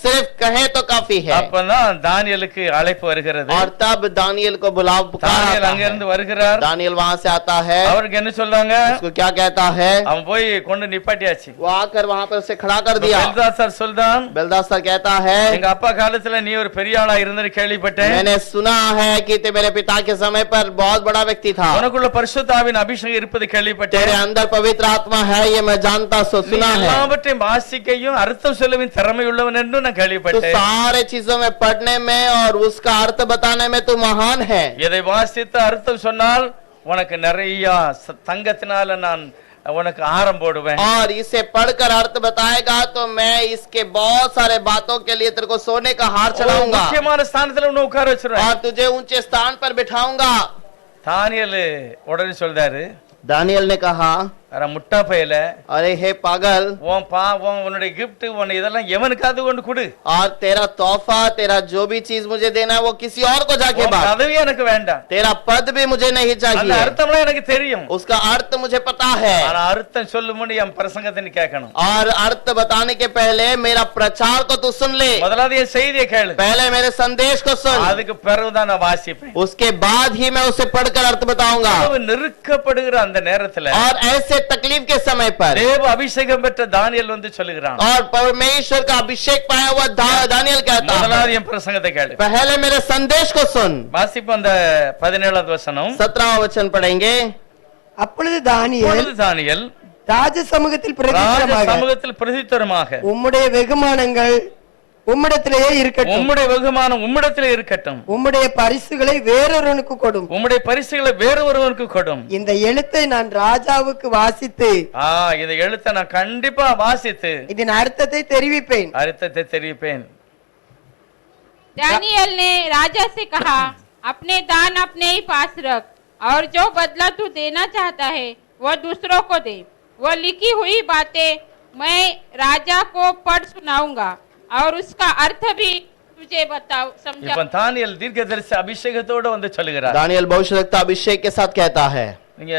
सिर्फ कहे तो काफी है। அப்பதான் தானியேலுக்கு அழைப்பு வருகிறது. और तब दानियल को बुलाव पुकार தானியேல் आता அங்க है। இருந்து வருகிறார். दानियल वहां से आता है। அவருக்கு என்ன சொல்றாங்க, उसको क्या कहता है? அவன் போய் கொண்டு நிப்பாட்டியாச்சு. वो आकर वहां पर उसे खड़ा कर दिया। பெல்தாசார் சொல்றான், बेलदासर कहता है, எங்க அப்பா காலத்துல நீ ஒரு பெரிய ஆளா இருந்தன்னு கேள்விப்பட்டேன். मैंने सुना है कि ते मेरे पिता के समय पर बहुत बड़ा व्यक्ति था। உனக்குள்ள பரிசுத்தாவின் அபிஷேகம் இருப்பது கேள்விப்பட்டேன். तेरे अंदर पवित्र आत्मा है, ये मैं जानता सुना है। எல்லாவற்றையும் வாசிக்கையும் அர்த்தம் சொல்லுவின் திறமை உள்ளவன் என்று நான் तो கேள்விப்பட்டேன். सारे चीजों में पढ़ने में और उसका अर्थ बताने में तू महान है। இதை வாசித்து அர்த்தம் சொன்னால் உனக்கு நிறைய தங்கத்தினால நான் உனக்கு ஆரம் போடுவேன். और इसे पढ़कर अर्थ बताएगा तो मैं इसके बहुत सारे बातों के लिए तेरे को सोने का हार चढ़ाऊंगा முக்கியமான ஸ்தானத்துல உன்னை உட்கார வச்சிருவேன். और तुझे ऊंचे स्थान पर बिठाऊंगा। தானியேல் உடனே சொல்றாரு, दानियल ने कहा, அட முட்டா பயல, अरे हे पागल, உன்னுடைய கிஃப்ட் உன்னை இதெல்லாம் எவனுக்காவது கொண்டு கொடு. और तेरा तोहफा, तेरा जो भी चीज मुझे देना है वो किसी और को जाके உன் बांट। பதவி எனக்கு வேண்டாம். तेरा पद भी मुझे नहीं அந்த चाहिए। அர்த்தம்லாம் எனக்கு தெரியும். उसका अर्थ मुझे पता है। ஆனா அர்த்தம் சொல்லும்போது என் பிரசங்கத்தை நீ கேட்கணும். और अर्थ बताने के पहले मेरा प्रचार को तू सुन ले। முதலாவது என் செய்தியை கேளு, पहले मेरे संदेश को सुन, அதுக்கு பிறகுதான் நான் வாசிப்பேன். उसके बाद ही मैं उसे पढ़कर अर्थ बताऊंगा। அவ்வளவு நெருக்கப்படுகிற அந்த நேரத்துல और ऐसे तकलीफ के समय पर தேவ அபிஷேகம் பெற்ற தானியேல் வந்து சொல்லுகிறான், और परमेश्वर का अभिषेक पाया हुआ दानियल कहता है, முதலாவது என் பிரசங்கத்தை கேளு. पहले मेरे संदेश को सुन। வாசிப்போம் அந்த 17வது வசனம். 17वां वचन पढ़ेंगे। அப்பொழுது தானியேல் அப்பொழுது தானியேல் ராஜ சமூகத்தில் ராஜ பிரதிஷ்டமாக சமூகத்தில் பிரதித்தரமாக, உம்முடைய வெகுமானங்கள் உம்மிடத்திலேயே இருக்கட்டும், உம்முடைய வெகுமானம் உம்மிடத்திலே இருக்கட்டும், உம்முடைய பரிசுகளை வேறொருவனுக்கு கொடும். உம்முடைய பரிசுகளை வேறு ஒருவனுக்கு கொடும். இந்த எழுத்தை நான் ராஜாவுக்கு வாசித்து இதை எழுத்த நான் கண்டிப்பா வாசித்து இதன் அர்த்தத்தை தெரிவிப்பேன். அர்த்தத்தை தெரிவிப்பேன். दानियल ने राजा से कहा, अपने दान अपने ही पास रख और जो बदला तू देना चाहता है वह दूसरों को दे। वह लिखी हुई बातें मैं राजा को पढ़ सुनाऊंगा और उसका अर्थ भी तुझे बताओ समझा। இப்ப தானியேல் தீர்க்கதரிசி அபிஷேகத்தோட வந்து சொல்லுகிறார். दानियल भविष्यवक्ता अभिषेक के साथ कहता है। நீங்க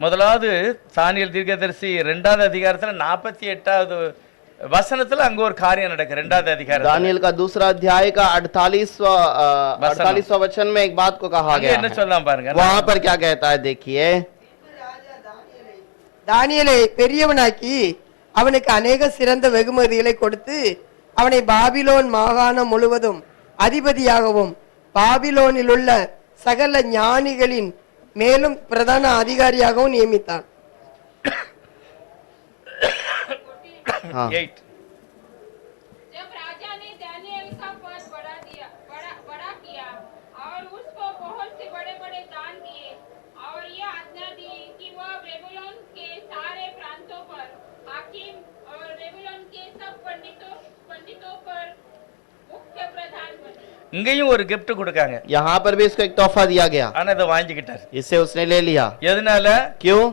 முதலாவது தானியேல் தீர்க்கதரிசி 2வது அதிகாரத்துல 48வது வசனத்துல அங்க ஒரு காரியம் நடக்குது. 2வது அதிகாரம் दानियल का दूसरा अध्याय का 48वां वचन में एक बात को कहा गया என்ன है। சொல்லலாம் பாருங்க. वहां पर क्या कहता है देखिए। தானியேலை பெரியவனாக்கி அவனுக்கு அநேக சிறந்த வெகுமதிகளை கொடுத்து அவனை பாபிலோன் மாகாணம் முழுவதும் அதிபதியாகவும் பாபிலோனில் உள்ள சகல ஞானிகளின் மேலும் பிரதான அதிகாரியாகவும் நியமித்தான். 8 जब राजा ने दानियल का पद बड़ा किया और उसको बहुत से बड़े-बड़े दान दिए और यह आज्ञा दी कि वह बेबीलोन के सारे प्रांतों पर हाकिम और बेबीलोन के सब पंडितों पर मुख्य प्रधान बने। இங்கேயும் ஒரு gift கொடுக்காங்க. यहाँ पर भी इसको एक तोहफा दिया गया। ஆனா இதை வாங்கிக்கிட்டார். इसे उसने ले लिया। எதனால? क्यों?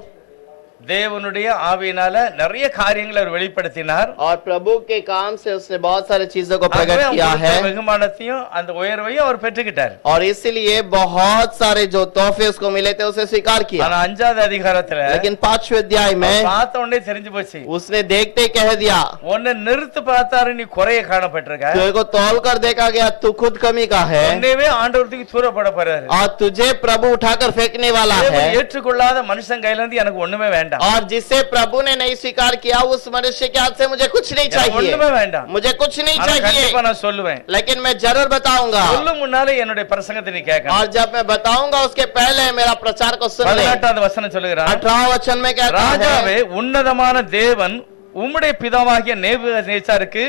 தேவனுடைய ஆவியினால நிறைய காரியங்களை அவர் வெளிப்படுத்தினார். और प्रभु के काम से उसने बहुत सारी चीजों को प्रकट किया है। வெகுமானத்தையும் அந்த உயர்வையும் அவர் பெற்றுக்கிட்டார். और इसलिए बहुत सारे जो तोहफे उसको मिले थे उसे स्वीकार किया। ஆனா 5வது அதிகாரத்துல लेकिन 5वें अध्याय में பார்த்த உடனே தெரிஞ்சு போச்சு, उसने देखते ही कह दिया, உன்னை நிறுத்து பார்த்தாரு நீ குறைய காணப்பட்டிருக்க, तेरे को तौल कर देखा गया तू खुद कमी का है உன்னைவே ஆண்டவருக்கு தூரப்பட போறாரு. और तुझे प्रभु उठाकर फेंकने वाला है। தேவன் ஏற்றுக்கொள்ளாத மனுஷன் கையில இருந்து எனக்கு ஒண்ணுமே வேண்டாம். और जिसे प्रभु ने नहीं स्वीकार किया उस मनुष्य के हाथ से मुझे कुछ नहीं எனக்கு चाहिए। ஒண்ணுமே வேண்டாம். मुझे कुछ नहीं ஆனா चाहिए, கண்டிப்பா நான் சொல்லுவேன். लेकिन मैं जरूर बताऊंगा। சொல்லும் முன்னாலே என்னுடைய பிரசங்கத்தை நீ கேட்கணும். और जब मैं बताऊंगा उसके पहले मेरा प्रचार को सुन ले। 18வது வசனம் சொல்லுகிறார், 18वां वचन में कहता ராஜாவே है, உன்னதமான தேவன் உம்முடைய பிதாவாகிய நேபுகத்நேச்சாருக்கு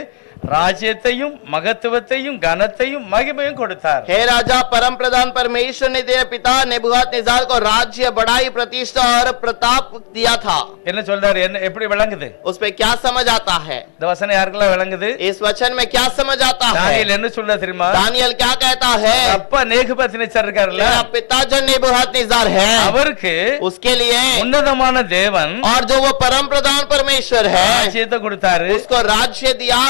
ராஜ்யத்தையும் மகத்துவத்தையும் கனத்தையும் மகிமையும் கொடுத்தார். हे राजा परम प्रधान परमेश्वर ने तेरे पिता नेबुकदनेस्सर को राज्य, बड़ाई, प्रतिष्ठा और प्रताप दिया था। என்ன சொல்றாரு? என்ன எப்படி விளங்குது? उस पे क्या समझ आता है? இந்த வசனம் யாருக்கெல்லாம் விளங்குது? इस वचन में क्या समझ आता है? தானியேல் என்ன சொல்ற தெரியுமா? दानियल क्या कहता है? அப்பா நேபுகத்நேச்சார் இருக்காருல்ல, तेरा पिता जो नेबुकदनेस्सर है அவருக்கு उसके लिए உன்னதமான தேவன் और जो वो परम प्रधान परमेश्वर है ராஜ்யத்தை கொடுத்தாரு, उसको राज्य दिया,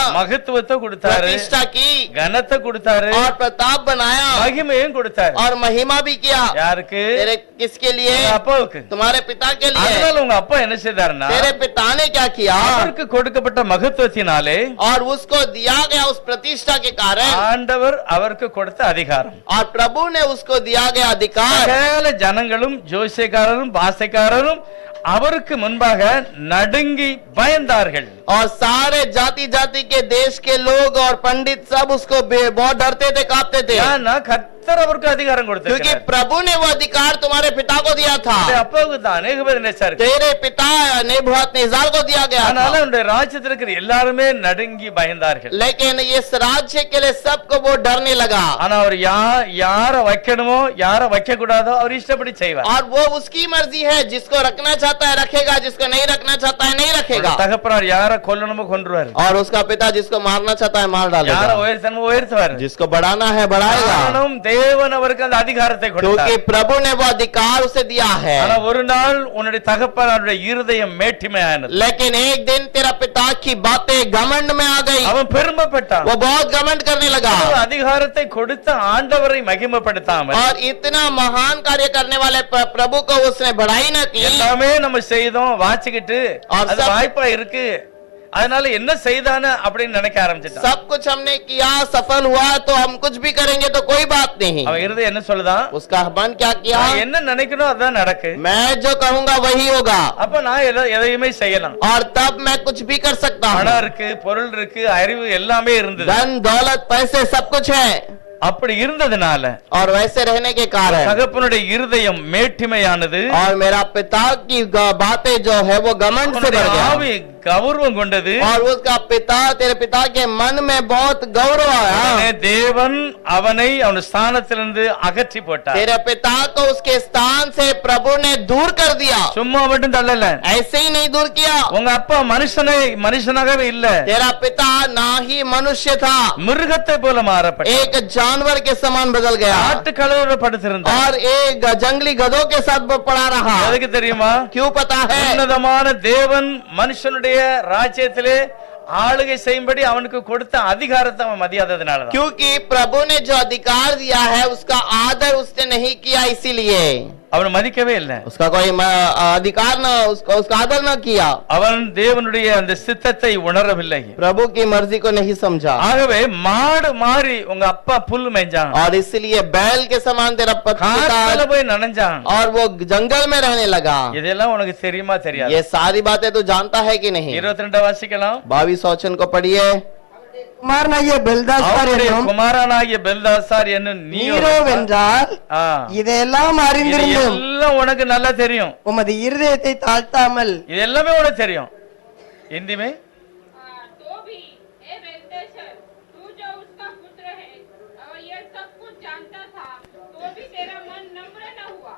மகத்துவத்தை கொடுத்தாரு, प्रतिष्ठा की கனத்தை கொடுத்தாரு, और प्रताप बनाया மகிமையும் கொடுத்தாரு. और महिमा भी किया। யாருக்கு? तेरे किसके लिए? உங்க அப்பாவுக்கு. तुम्हारे पिता के लिए। அதனால உங்க அப்பா என்ன செய்தாருன்னா, तेरे पिता ने क्या किया? அவருக்கு கொடுக்கப்பட்ட மகத்துவத்தினாலே और उसको दिया गया उस प्रतिष्ठा के कारण ஆண்டவர் அவருக்கு கொடுத்த அதிகாரம், और प्रभु ने उसको दिया गया अधिकार சகல ஜனங்களும் ஜோசியக்காரரும் பாசைக்காரரும் அவருக்கு முன்பாக நடுங்கி பயந்தார்கள். और सारे जाति जाति के देश के लोग और पंडित सब उसको बहुत डरते थे, कांपते थे, ஏன்னா கர்த்தர் அவருக்கு அதிகாரம் क्योंकि கொடுத்திருக்கிறார். प्रभु ने वो अधिकार तुम्हारे पिता को दिया था। உன்னுடைய அப்பாவுக்கு தான் நேபுகத்நேச்சார். तेरे पिता नेबूखदनेस्सर को दिया गया அதனால था, உன்னுடைய ராஜ்யத்தில் இருக்கிற எல்லாருமே நடுங்கி பயந்தார்கள். लेकिन इस राज्य के लिए सबको वो डरने लगा ஆனா அவர் யார வைக்கணுமோ யார வைக்க கூடாதோ அவர் இஷ்டப்படி செய்வார். और वो उसकी मर्जी है, जिसको रखना चाहता है रखेगा, जिसको नहीं रखना चाहता है नहीं रखेगा, தகப்பனார் யார கொல்லணுமோ கொன்றுவார், और उसका पिता जिसको मारना चाहता है मार யார डालेगा, உயர்த்தணுமோ உயர்த்துவார். जिसको बढ़ाना है बढ़ाएगा, காரணம் தேவன் அவருக்கு அந்த அதிகாரத்தை क्योंकि கொடுத்தார். प्रभु ने वो अधिकार उसे दिया है। ஆனா ஒரு நாள் உன்னுடைய தகப்பனாருடைய இருதயம் மேட்டிமையானது, लेकिन एक दिन तेरा पिता की बातें घमंड में आ गई, அவன் பெருமைப்பட்டான். वो बहुत घमंड करने लगा அதிகாரத்தை கொடுத்த ஆண்டவரை மகிமைப்படுத்தாமல் और इतना महान कार्य करने वाले प्रभु को उसने बढ़ाई न की। எல்லாமே நம்ம செய்தோம் வாச்சிக்கிட்டு அது வாய்ப்பா இருக்கு, அதனால என்ன செய்தானே அப்படின்னு நினைக்க ஆரம்பிச்சிட்டான். सब कुछ हमने किया, सफल हुआ, तो हम कुछ भी करेंगे तो कोई बात नहीं। அவன் இருதயம் என்ன சொல்லுதான்? उसका मन क्या किया? நான் என்ன நினைக்கணும் அதான் நடக்கு, मैं जो कहूंगा वही होगा, அப்ப நான் எதையுமே செய்யலாம். और तब मैं कुछ भी कर सकता हूँ। பணம் இருக்கு, பொருள் இருக்கு, அறிவு எல்லாமே இருந்தது. धन दौलत पैसे सब कुछ है, அப்படி இருந்ததுனால और वैसे रहने के कारण தகப்பனுடைய இருதயம் மேட்டிமையானது, और मेरा पिता की बातें जो है वो घमंड से बढ़ गया, ஆவி கௌரவம் கொண்டது. और उसका पिता तेरे पिता के मन में बहुत गौरव आया। உடனே தேவன் அவனை அவன் ஸ்தானத்திலிருந்து அகற்றி போட்டார். तेरे पिता को उसके स्थान से प्रभु ने दूर कर दिया, சும்மா மட்டும் தள்ளல. ऐसे ही नहीं दूर किया। உங்க அப்பா மனுஷனாகவே இல்ல, तेरा पिता ना ही मनुष्य था, மிருகத்தை போல மாறப்பட்டார். एक जानवर के समान बदल गया ஆட்டு கழுவுற படுத்திருந்தார். और एक जंगली गधों के साथ पड़ा रहा। எதுக்கு தெரியுமா? क्यों पता है? உன்னதமான தேவன் மனுஷனுடைய ராஜ்யத்திலே ஆளுகை செய்யும்படி அவனுக்கு கொடுத்த அதிகாரத்தை அவன் மதியாததுனாலதான். क्योंकि प्रभु ने जो अधिकार दिया है उसका आदर उसने नहीं किया, इसीलिए அவன் மதிக்கவே இல்லை. उसका कोई अधिकार न उसका आदर न किया, அவன் தேவனுடைய அந்த சித்தத்தை உணரவில்லை. प्रभु की मर्जी को नहीं समझा, ஆகவே மாடு மாறி உங்க அப்பா புல் மேய்ஞ்சான், और इसलिए बैल के समान तेरा காட்டுல पिता போய் நனைஞ்சான். और वो जंगल में रहने लगा। இதெல்லாம் உனக்கு தெரியுமா தெரியாது? ये सारी बातें तू जानता है कि नहीं? 22 வாசிக்கலாம். 22 वचन को पढ़िए। குமாரனாகிய பெல்தாசார் அவருடைய என்னும் குமாரனாகிய பெல்தாசார் என்னும் நீரோ வென்றால் ஆ. இதையெல்லாம் இது அறிந்திருந்தும் எல்லாம் உனக்கு நல்லா தெரியும். உமது இருதயத்தை தாழ்த்தாமல் இது எல்லாமே உனக்கு தெரியும். हिंदी में तो भी हे बेलतेशर, तू जो उसका पुत्र है और यह सब कुछ जानता था, तो भी तेरा मन नम्र न हुआ।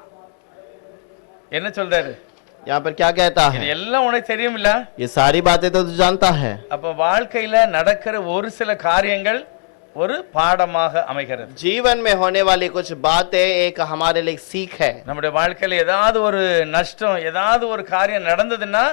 என்ன சொல்றாரு? यहाँ पर क्या कहता இது है? எல்லாம் உனக்கு தெரியும் இல்ல? ये सारी बातें तो तू जानता है। அப்ப வாழ்க்கையில நடக்கிற ஒரு சில காரியங்கள் ஒரு பாடமாக அமைகிறது. जीवन में होने वाली कुछ बातें एक हमारे लिए सीख है। நம்முடைய வாழ்க்கையில ஏதாவது ஒரு நஷ்டம், ஏதாவது ஒரு காரியம் நடந்ததுன்னா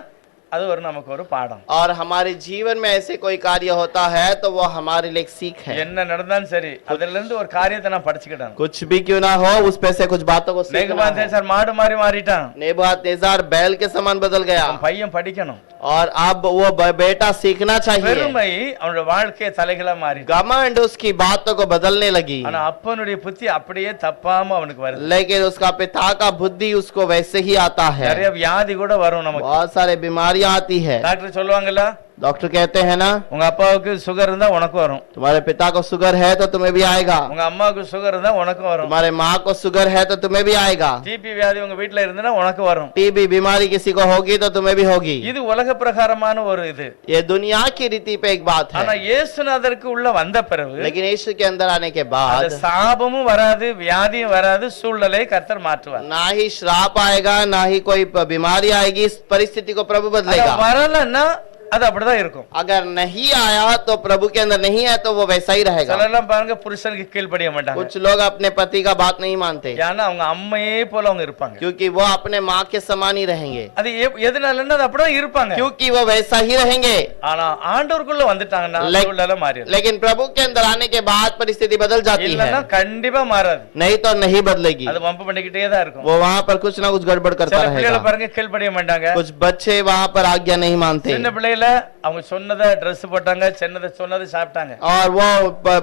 அது ஒரு நமக்கு ஒரு பாடம். और हमारे जीवन में ऐसे कोई कार्य होता है तो वो हमारे लिए एक सीख है। என்ன நடந்தாலும் சரி அதுல இருந்து ஒரு காரியத்தை நான் படிச்சுக்கிட்டேன். कुछ भी क्यों ना हो उस पे से कुछ बातों को सीखना है। நேபுகாத்நேச்சார் மாடு மாறி மாறிட்டான். नेबूखदनेस्सर बैल के समान बदल गया, அவன் பையன் படிக்கணும். और अब वो बेटा सीखना चाहिए। பெருமை அவனுடைய வாழ்க்கையை தலைகளா மாறி, घमंड उसकी बातों को बदलने लगी, ஆனா அப்பனுடைய புத்தி அப்படியே தப்பாம அவனுக்கு வருது. लेकिन उसका पिता का बुद्धि उसको वैसे ही आता है। நிறைய வியாதி கூட வரும் நமக்கு. बहुत सारे बीमारियां आती है। டாக்டர் சொல்லுவாங்கல்ல, डॉक्टर कहते हैं ना, உங்க அப்பாவுக்கு சுகர் இருந்தா உனக்கு வரும், तुम्हारे पिता को शुगर है तो तुम्हें भी आएगा, உங்க அம்மாவுக்கு சுகர் இருந்தா உனக்கு வரும், तुम्हारे माँ को शुगर है तो तुम्हें भी आएगा, டிபி வியாதி உங்க வீட்ல இருந்ததுன்னா உனக்கு வரும். टीबी बीमारी किसी को होगी तो तुम्हें भी होगी। இது உலக பிரகாரமான ஒரு இது. ये दुनिया की रीति पे एक बात ஆனா है, இயேசுநாதருக்கு உள்ள வந்த பிறகு लेकिन यीशु के अंदर आने के அந்த बाद சாபமும் வராது, வியாதியும் வராது, சூழ்நிலை கர்த்தர் மாற்றுவார். ना ही श्राप आएगा ना ही कोई बीमारी आएगी, इस परिस्थिति को प्रभु ஆனா बदलेगा। வரலன்னா அது அப்படிதான் இருக்கும். अगर नहीं आया तो प्रभु के अंदर नहीं है तो वो वैसा ही रहेगा। சிலர்லாம் பாருங்க புருஷனுக்கு கீழ்ப்படிய மாட்டாங்க. कुछ लोग अपने पति का बात नहीं मानते ஏன்னா அவங்க அம்மையே போல அவங்க இருப்பாங்க. क्योंकि वो अपने माँ के समान ही रहेंगे, அது எதனாலன்னா அது அப்படிதான் இருப்பாங்க. क्योंकि वो वैसा ही रहेंगे। ஆனா ஆண்டவருக்குள்ள வந்துட்டாங்கன்னா சூழ்நிலை மாறிடும். लेकिन प्रभु के अंदर आने के बाद परिस्थिति बदल जाती है, இல்லன்னா கண்டிப்பா மாறாது. नहीं तो नहीं बदलेगी। அது வம்பு பண்ணிக்கிட்டே தான் இருக்கும். वो वहाँ पर कुछ ना कुछ गड़बड़ करता சில பிள்ளைகளை रहेगा। பாருங்க கீழ்ப்படிய மாட்டாங்க. कुछ बच्चे वहाँ पर आज्ञा नहीं मानते சின்ன பிள்ளையில அவங்க சொன்னதை Dress போட்டாங்க, சின்னதை சொன்னதை சாப்பிட்டாங்க. और वो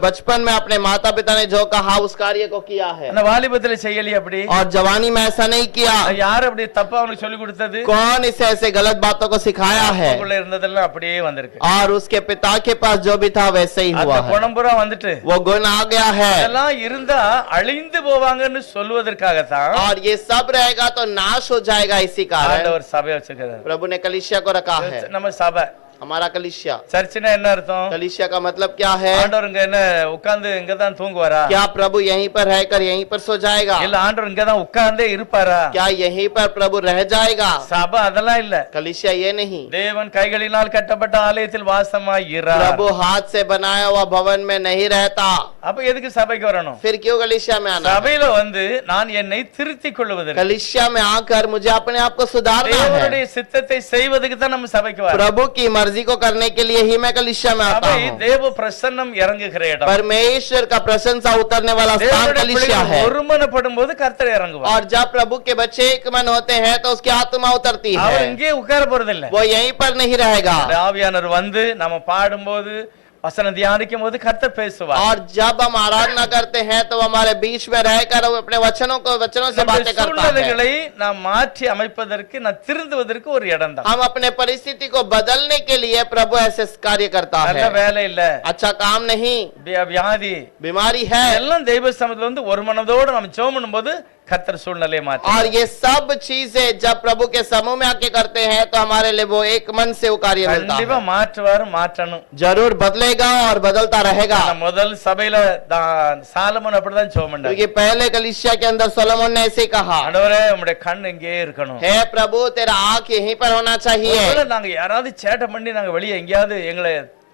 बचपन में अपने माता पिता ने जो कहा उस कार्य को किया है, அந்த வாலிபத்துல செய்யலையே அப்படி. और जवानी में ऐसा नहीं किया। யார் அப்படி தப்பா அவனுக்கு சொல்லி கொடுத்தது? कौन इसे ऐसे गलत बातों को सिखाया है? அவங்களுக்குள்ள இருந்ததெல்லாம் அப்படியே வந்திருக்கு. और उसके पिता के पास जो भी था वैसे ही हुआ அந்த है, குணம் பூரா வந்துட்டு वो गुण आ गया है। இதெல்லாம் இருந்தா அழிந்து போவாங்கன்னு சொல்வதற்காகத்தான் और ये सब रहेगा तो नाश हो जाएगा, इसी कारण ஆண்டவர் சபையை வச்சிருக்காரு. प्रभु ने कलीसिया को रखा है। நம்ம சபை हमारा कलीसिया, சர்ச்சுனா என்ன அர்த்தம்? कलीसिया का मतलब क्या है? ஆண்டவர் இங்க என்ன உட்கார்ந்து இங்க தான் தூங்குவாரா? क्या प्रभु यहीं पर रहकर यहीं पर सो जाएगा? இல்ல ஆண்டவர் இங்க தான் உட்கார்ந்தே இருப்பாரா? क्या यहीं पर प्रभु रह जाएगा? சபை அதெல்லாம் இல்ல. कलीसिया ये नहीं। தேவன் கைகளினால் கட்டப்பட்ட ஆலயத்தில் வாசமாய் இரார். प्रभु हाथ से बनाया हुआ भवन में नहीं रहता, அப்ப எதுக்கு சபைக்கு வரணும்? फिर क्यों कलीसिया में आना? சபையில வந்து நான் என்னை திருத்திக் கொள்வதற்கு, कलीसिया में आकर मुझे अपने आप को सुधारना है। தேவனுடைய சித்தத்தை செய்வதற்கு தான் நம்ம சபைக்கு வரோம். प्रभु की मर्जी को करने के लिए ही मैं कलीसिया में आता சபை हूँ। தேவ பிரசன்னம் இறங்குகிற இடம். परमेश्वर का प्रशंसा उतरने वाला स्थान தேவனுடைய कलीसिया பிள்ளைகள் है। ஒருமனப்படும் போது கர்த்தர் இறங்குவார். और जब प्रभु के बच्चे एक मन होते हैं तो उसकी आत्मा उतरती அவர் है, இங்கே உட்கார போறதில்ல. वो यहीं पर नहीं रहेगा। ஆவியானவர் வந்து நம்ம பாடும்போது வசனம் தியானிக்கும் போது கர்த்தர் பேசுவார். और जब हम आराधना करते हैं तो हमारे बीच में रहकर वो अपने वचनों से बातें करता है। சூழ்நிலைகளை நாம் மாற்றி அமைப்பதற்கு நான் திருந்துவதற்கு ஒரு இடம் தான். हम अपने परिस्थिति को बदलने के लिए प्रभु ऐसे कार्य करता நல்ல है। வேலை இல்ல, अच्छा काम नहीं, வியாதி, बीमारी है, எல்லாம் தெய்வ சமூகத்துல வந்து ஒரு மனதோடு நம்ம ஜெபம் பண்ணும்போது கர்த்தர் சூழ்நிலையை மாற்றி. और ये सब चीजें जब प्रभु के समूह में आके करते हैं तो हमारे लिए वो एक मन से वो कार्य मिलता கண்டிப்பா है। மாற்றுவாரு, மாற்றணும். जरूर बदलेगा और बदलता रहेगा। ஆனா முதல் சபையில சாலமோன் அப்படிதான் ஜெபம் பண்ணாரு. क्योंकि पहले कलीसिया के अंदर सोलोमन ने ऐसे कहा, ஆண்டவரே உம்முடைய கண் இங்கே இருக்கணும். हे प्रभु तेरा आंख यहीं पर होना चाहिए। ஒருவேளை நாங்க யாராவது சேட்டை பண்ணி நாங்க வெளியே எங்கேயாவது எங்களை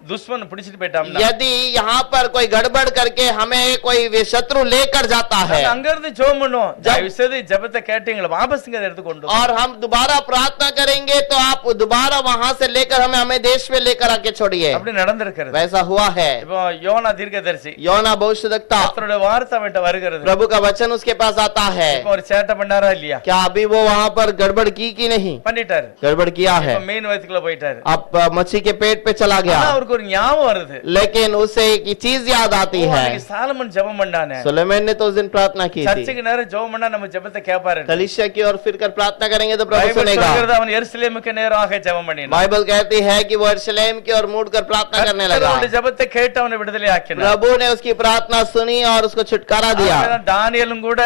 துஷ்மன் பிடிச்சிட்டு போயிட்டாங்கன்னா, यदि यहाँ पर कोई गड़बड़ करके हमें कोई शत्रु लेकर जाता है நாங்க அங்க இருந்து ஜெபம் பண்ணுவோம். தயவு செய்து ஜெபத்தை கேட்டீங்களா वापस இங்க எடுத்து கொண்டு और हम दोबारा प्रार्थना करेंगे तो आप दोबारा वहां से लेकर हमें देश में लेकर आके छोड़िए। அப்படி நடந்திருக்கிறது. वैसा हुआ है। இப்போ யோனா தீர்க்கதரிசி योना भविष्यवक्ता, கர்த்தருடைய வார்த்தை அவன்கிட்ட வருகிறது. प्रभु का वचन उसके पास आता है। இப்போ ஒரு சேட்டை பண்ணாரா இல்லையா? क्या अभी वो वहां पर गड़बड़ की कि नहीं? பண்ணிட்டாரு. गड़बड़ किया है। இப்போ மீன் வயித்துக்குள்ள போயிட்டாரு. अब मच्छी के पेट पे चला ஆனா गया, அவருக்கு ஒரு ஞாபகம் வருது. लेकिन उसे एक चीज याद आती है। அன்னைக்கு சாலமன் ஜெபம் பண்ணானே. सुलेमान ने तो उस दिन प्रार्थना की थी। சர்ச்சுக்கு நேரா ஜெபம் பண்ணா நம்ம ஜெபத்தை கேட்பாரு. कलीसिया की ओर फिर कर प्रार्थना करेंगे तो प्रभु பைபிள் सुनेगा। சொல்கிறது அவன் எருசலேமுக்கு நேராக ஜெபம் பண்ணினான். बाइबल कहती है कि वो यरूशलेम की ओर मुड़कर प्रार्थना करने लगा। அவனுடைய ஜெபத்தை கேட்டு அவனை விடுதலை ஆக்கினார். प्रभु ने उसकी प्रार्थना सुनी और उसको छुटकारा दिया। அதனால தானியேலும் கூட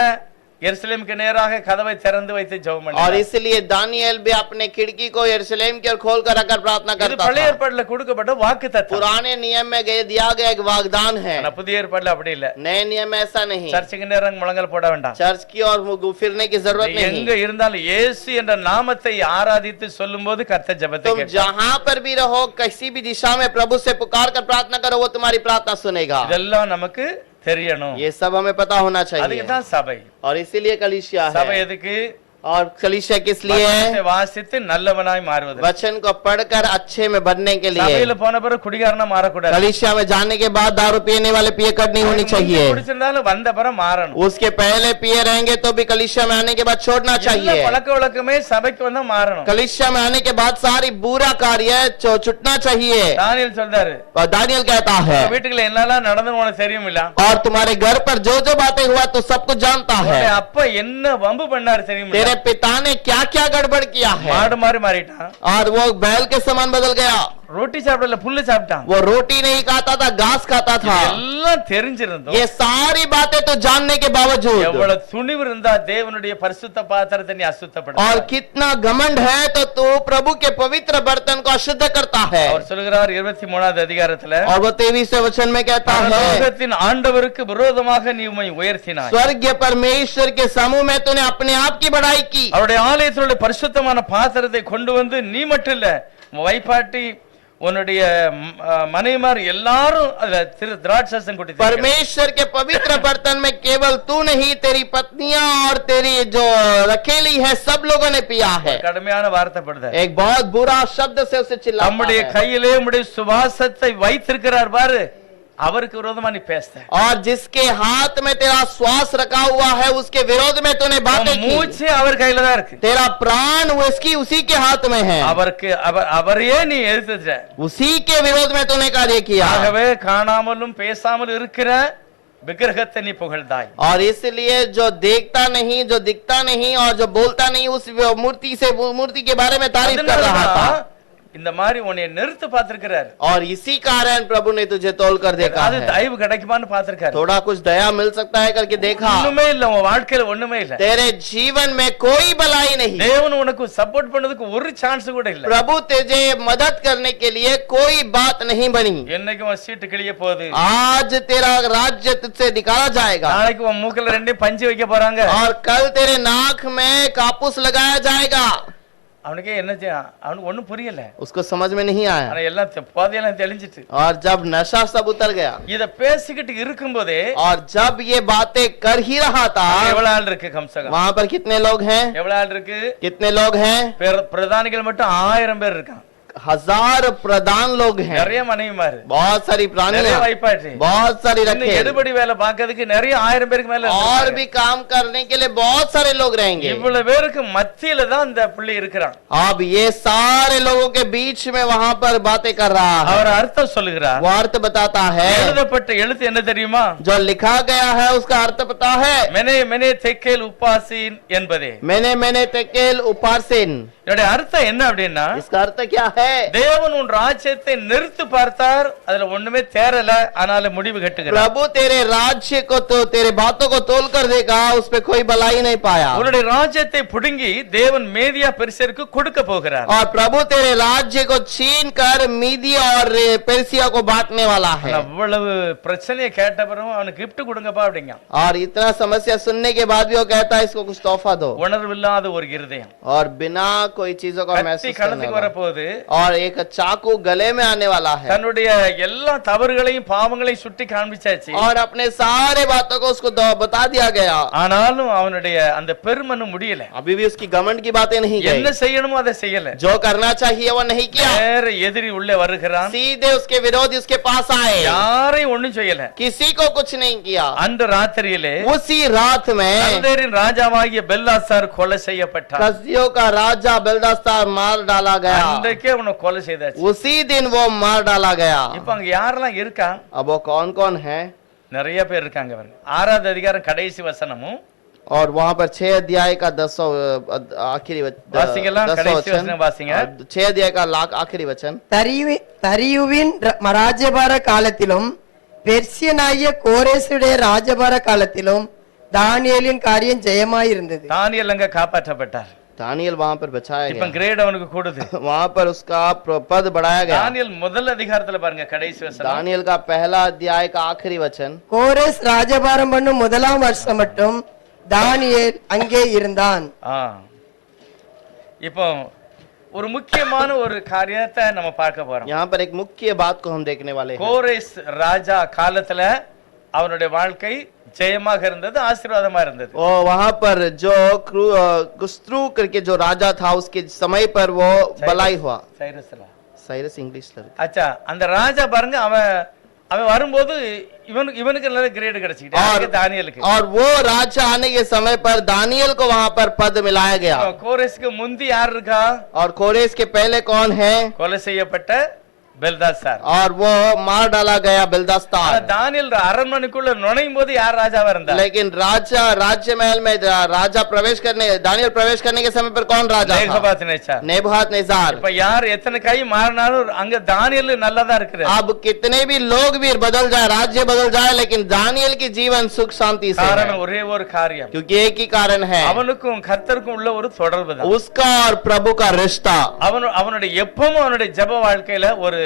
यरूशलेम के நேராக கதவை திறந்து வைத்து ஜெபம் और பண்ணினார். इसलिए दानियेल भी अपने खिड़की को यरूशलेम की ओर खोल कर रखकर प्रार्थना இது करता பழைய था। ஏற்பாட்டுல கொடுக்கப்பட்ட வாக்குத்தத்தம். पुराने नियम में दिया गया एक वाग्दान है, ஆனா புதிய ஏற்பாட்டுல அப்படி இல்ல. नए नियम में ऐसा नहीं। சர்ச்சுக்கு நேரா முழங்கால் போட வேண்டாம். चर्च की ओर फिरने की जरूरत நீ எங்க नहीं। இருந்தாலும் இயேசு என்ற நாமத்தை ஆராதித்து சொல்லும்போது கர்த்தர் ஜெபத்தை तुम கேட்பார். जहां पर भी रहो, किसी भी दिशा में प्रभु से पुकार कर प्रार्थना करो, वो तुम्हारी प्रार्थना सुनेगा। இதெல்லாம் நமக்கு தெரியணும். ये सब हमें पता होना அதுக்கு चाहिए। தான் சபை. और इसीलिए कलीसिया சபை है। எதுக்கு? और कलीसिया किस लिए வசனத்தை है? வாசித்து நல்லவனாய் மாறுவது. वचन को पढ़कर अच्छे में बनने के लिए। சபையில போன பிறகு குடிகாரனா மாறக்கூடாது. कलीसिया में जाने के बाद दारू पीने वाले पियकर नहीं होनी चाहिए। குடிச்சிருந்தாலும் வந்த பிறகு மாறணும். उसके पहले पिए रहेंगे तो भी कलीसिया में आने के बाद छोड़ना எல்லா चाहिए। பழக்க வழக்கமே சபைக்கு வந்தா மாறணும். कलीसिया में आने के बाद सारी बुरा कार्य छुटना चाहिए। தானியேல் சொல்றாரு, और दानियल कहता है, வீட்டுக்குள்ள என்னெல்லாம் நடந்துன்னு உனக்கு தெரியுமில்ல? और तुम्हारे घर पर जो जो बातें हुआ तो सब कुछ जानता है। உன்னுடைய அப்பா என்ன வம்பு பண்ணாரு தெரியுமில்ல? तेरे पिता ने क्या क्या गड़बड़ किया है। மாடு மாதிரி மாறிட்டான். और वो बैल के समान बदल गया। रोटी சாப்பிடல, புல்லு சாப்பிட்டான். वो रोटी नहीं खाता था, घास खाता था। எல்லாம் தெரிஞ்சிருந்தோம். ये सारी बातें तो जानने के बावजूद, எவ்வளவு துணிவு இருந்தா தேவனுடைய பரிசுத்த பாத்திரத்தை நீ அசுத்தப்படுத்த. और कितना घमंड है तो तू प्रभु के पवित्र बर्तन को अशुद्ध करता है। அவர் சொல்கிறார் 23வது அதிகாரத்துல, और वो 23वें वचन में कहता है, பரலோகத்தின் ஆண்டவருக்கு விரோதமாக நீ உம்மை உயர்த்தினாய். स्वर्गीय परमेश्वर के समूह में तूने अपने आप की बढ़ाई की। அவருடைய ஆலயத்தினுடைய பரிசுத்தமான பாத்திரத்தை கொண்டு வந்து நீ மட்டும் இல்ல, உன் வைப்பாட்டி உன்னுடைய மனைவிமார் எல்லாரும் அதுல திராட்சரசம் குடித்தார்கள். परमेश्वर के पवित्र बर्तन में केवल तू नहीं, तेरी पत्नियां और तेरी जो रखेली है सब लोगों ने पिया है। கடுமையான வார்த்தைப்படுது. एक बहुत बुरा शब्द से उसे चिल्लाता நம்முடைய है। கையிலே உம்முடைய சுவாசத்தை வைத்திருக்கிறார் பாரு, அவருக்கு விரோதமா நீ பேச. और जिसके हाथ में तेरा श्वास रखा हुआ है उसके विरोध में तूने बातें की। மூச்சு அவர் கையில தான் இருக்கு. तेरा प्राण उसकी उसी के हाथ में है। அவருக்கு அவரையே நீ எதிர்த்துட்ட. उसी के विरोध में तूने कार्य किया। ஆகவே காணாமலும் பேசாமல் இருக்கிற விக்கிரகத்தை நீ புகழ்ந்தாய். और इसलिए जो देखता नहीं, जो दिखता नहीं और जो बोलता नहीं उस मूर्ति के बारे में तारीफ कर रहा था। இந்த மாதிரி உன்னை நிறுத்து பார்த்திருக்கிறார். और इसी कारण प्रभु ने तुझे तोल कर देखा அது है। தயவு கிடைக்குமான்னு பார்த்திருக்காரு. थोड़ा कुछ दया मिल सकता है करके देखा। ஒண்ணுமே இல்ல, உன் வாழ்க்கையில ஒண்ணுமே இல்ல. तेरे जीवन में कोई भलाई नहीं। தேவன் உனக்கு சப்போர்ட் பண்ணதுக்கு ஒரு சான்ஸ் கூட இல்ல. प्रभु तुझे मदद करने के लिए कोई बात नहीं बनी। என்னைக்கு உன் சீட்டு கிளிய போகுது. आज तेरा राज्य तुझसे निकाला जाएगा। நாளைக்கு உன் மூக்குல ரெண்டே பஞ்சு வைக்க போறாங்க. और कल तेरे नाक में कापूस लगाया जाएगा। அவனுக்கே என்ன அவனுக்கு ஒண்ணும் புரியல. उसको समझ में नहीं आया। ஆனா எல்லாம் பாதையெல்லாம் தெளிஞ்சிட்டு. और जब नशा सब उतर गया, இத பேசிக்கிட்டு இருக்கும்போதே और जब ये बातें कर ही रहा था, எவ்வளவு ஆள் இருக்கு கம்சகம்? वहां पर कितने लोग हैं? எவ்வளவு ஆள் இருக்கு? कितने लोग हैं? பிரதானிகள் மட்டும் 1000 பேர் இருக்கான். 1000 प्रधान लोग हैं। நிறைய மனைவிமாரு, बहुत सारी நிறைய प्राणियां, வைப்பாட்டி, बहुत सारी இன்னும் रखें, எடுபடி வேலை பார்க்கிறதுக்கு நிறைய 1000 பேருக்கு மேல और இருக்காங்க. भी काम करने के लिए बहुत सारे लोग रहेंगे। இவ்வளவு பேருக்கு மத்தியில தான் இந்த பிள்ளை இருக்கிறான். अब ये सारे लोगों के बीच में वहां पर बातें कर रहा है। அவர் अर्थம் சொல்லுகிறார். वो अर्थ बताता है। எழுதப்பட்ட எழுத்து என்ன தெரியுமா? जो लिखा गया है उसका अर्थ पता है। மெனே மெனே தெக்கேல் உப்பாசின் என்பதே. मैंने तेकेल उपार्सिन। இதோட அர்த்தம் என்ன அப்படின்னா, इसका अर्थ क्या है? தேவன் உன் ராஜ்யத்தை நிறுத்து பார்த்தார், அதுல ஒண்ணுமே தேரல, ஆனாலும் முடிவு கட்டுகிறார். प्रभु तेरे राज्य को तो तेरे बातों को तोल कर देगा, उस पे कोई भलाई नहीं पाया। உன்னுடைய ராஜ்யத்தை புடுங்கி தேவன் மேதியா பெர்சியருக்கு கொடுக்க போகிறார். और प्रभु तेरे राज्य को छीन कर मीदिया और पेर्सिया को बांटने वाला है। அவ்வளவு பிரச்சனையை கேட்ட பிறகு அவனுக்கு gift கொடுங்கப்பா அப்படிங்க. और इतना समस्या सुनने के बाद भी वो कहता है इसको कुछ तोहफा दो। உணர்வில்லாத ஒரு இருதயம். और बिना कोई चीजों का கத்தி महसूस करने கணத்துக்கு वाला। வரப்போகுது. और एक चाकू गले में आने वाला है। தன்னுடைய எல்லா தவறுகளையும் பாவங்களையும் சுட்டி காண்பிச்சாச்சு. और अपने सारे बातों को उसको बता दिया गया। ஆனாலும் அவனுடைய அந்த பெருமனு முடியல. अभी भी उसकी घमंड की बातें नहीं என்ன गई। செய்யணுமோ அதை செய்யல. जो करना चाहिए वो नहीं किया। வேற எதிரி உள்ளே வருகிறான். सीधे उसके विरोधी उसके पास आए। யாரையும் ஒண்ணும் செய்யல. किसी को कुछ नहीं किया। அந்த ராத்திரியிலே उसी रात में கல்தேரின் ராஜாவாகிய பெல்சாத்சார் கொலை செய்யப்பட்டான். कसदियों का राजा बेलदास्तार मार डाला गया। அன்றைக்கே அவனை கொலை செய்தாச்சு. उसी दिन वो मार डाला गया। இப்ப அங்க யாரெல்லாம் இருக்கா? अब वो कौन कौन है? நிறைய பேர் இருக்காங்க பாருங்க. 6வது அதிகாரம் கடைசி வசனமும் और वहां पर 6 अध्याय का 10 आखिरी வாசிக்கலாம். கடைசி வசனம் வாசிங்க. 6 अध्याय का आखिरी वचन। தரியுவின் ராஜபார காலத்திலும் பெர்சியனாகிய கோரேசுடைய ராஜபார காலத்திலும் தானியேலின் காரியம் ஜெயமாயிருந்தது. தானியேல் அங்க காப்பாற்றப்பட்டார். दानियल वहां पर बचाया இப்ப गया। கிரேட் அவனுக்கு கூடுது. वहां पर उसका पद बढ़ाया गया। தானியேல் முதல் அதிகாரத்துல பாருங்க கடைசி வசனம். दानियल का पहला अध्याय का आखिरी वचन। கோரேஸ் ராஜபாரம் பண்ணும் முதலாம் வருஷம் மட்டும் தானியேல் அங்கே இருந்தான். இப்போ ஒரு முக்கியமான ஒரு காரியத்தை நம்ம பார்க்க போறோம். यहाँ पर एक मुख्य बात को हम देखने वाले हैं। கோரேஸ் ராஜா காலத்துல அவனுடைய வாழ்க்கை ஜெயமாக இருந்தது, ஆசீர்வாதமா இருந்தது. और वहां पर जो गुस्त्रु करके जो राजा था उसके समय पर वो भलाई हुआ। साइरस इंग्लिश अच्छा, அந்த ராஜா பாருங்க, அவன் வரும்போது இவனுக்கு நல்ல கிரேட் கிடைச்சிட்டு தானியேலுக்கு। और वो राजा आने के समय पर दानियल को वहां पर पद मिलाया गया। கோரேஸ்க்கு முந்தி யார் இருக்கா? और कोरेस के पहले कौन है? கொலை செய்யப்பட்ட பெல்தாசார்। और वो मार डाला गया बेलदास्तार। दानियल அரண்மனைக்குள்ள நுழையும் போது யார் ராஜாவா இருந்தா? लेकिन राजा राज्य महल में राजा प्रवेश करने दानियल प्रवेश करने के समय पर कौन राजा था? नेबूखदनेस्सर। இப்ப யார் எத்தனை கை மாறினாலும் அங்க தானியேல் நல்லதா இருக்கிறார்। अब कितने भी लोग भी बदल जाए, राज्य बदल जाए, लेकिन दानियल की जीवन सुख शांति से है। காரணம் ஒரே ஒரு காரியம், क्योंकि एक ही कारण है, அவனுக்கும் கர்த்தருக்கும் உள்ள ஒரு தொடர்பு தான்। उसका और प्रभु का रिश्ता। அவனுடைய எப்பவும் அவனுடைய ஜெப வாழ்க்கையில ஒரு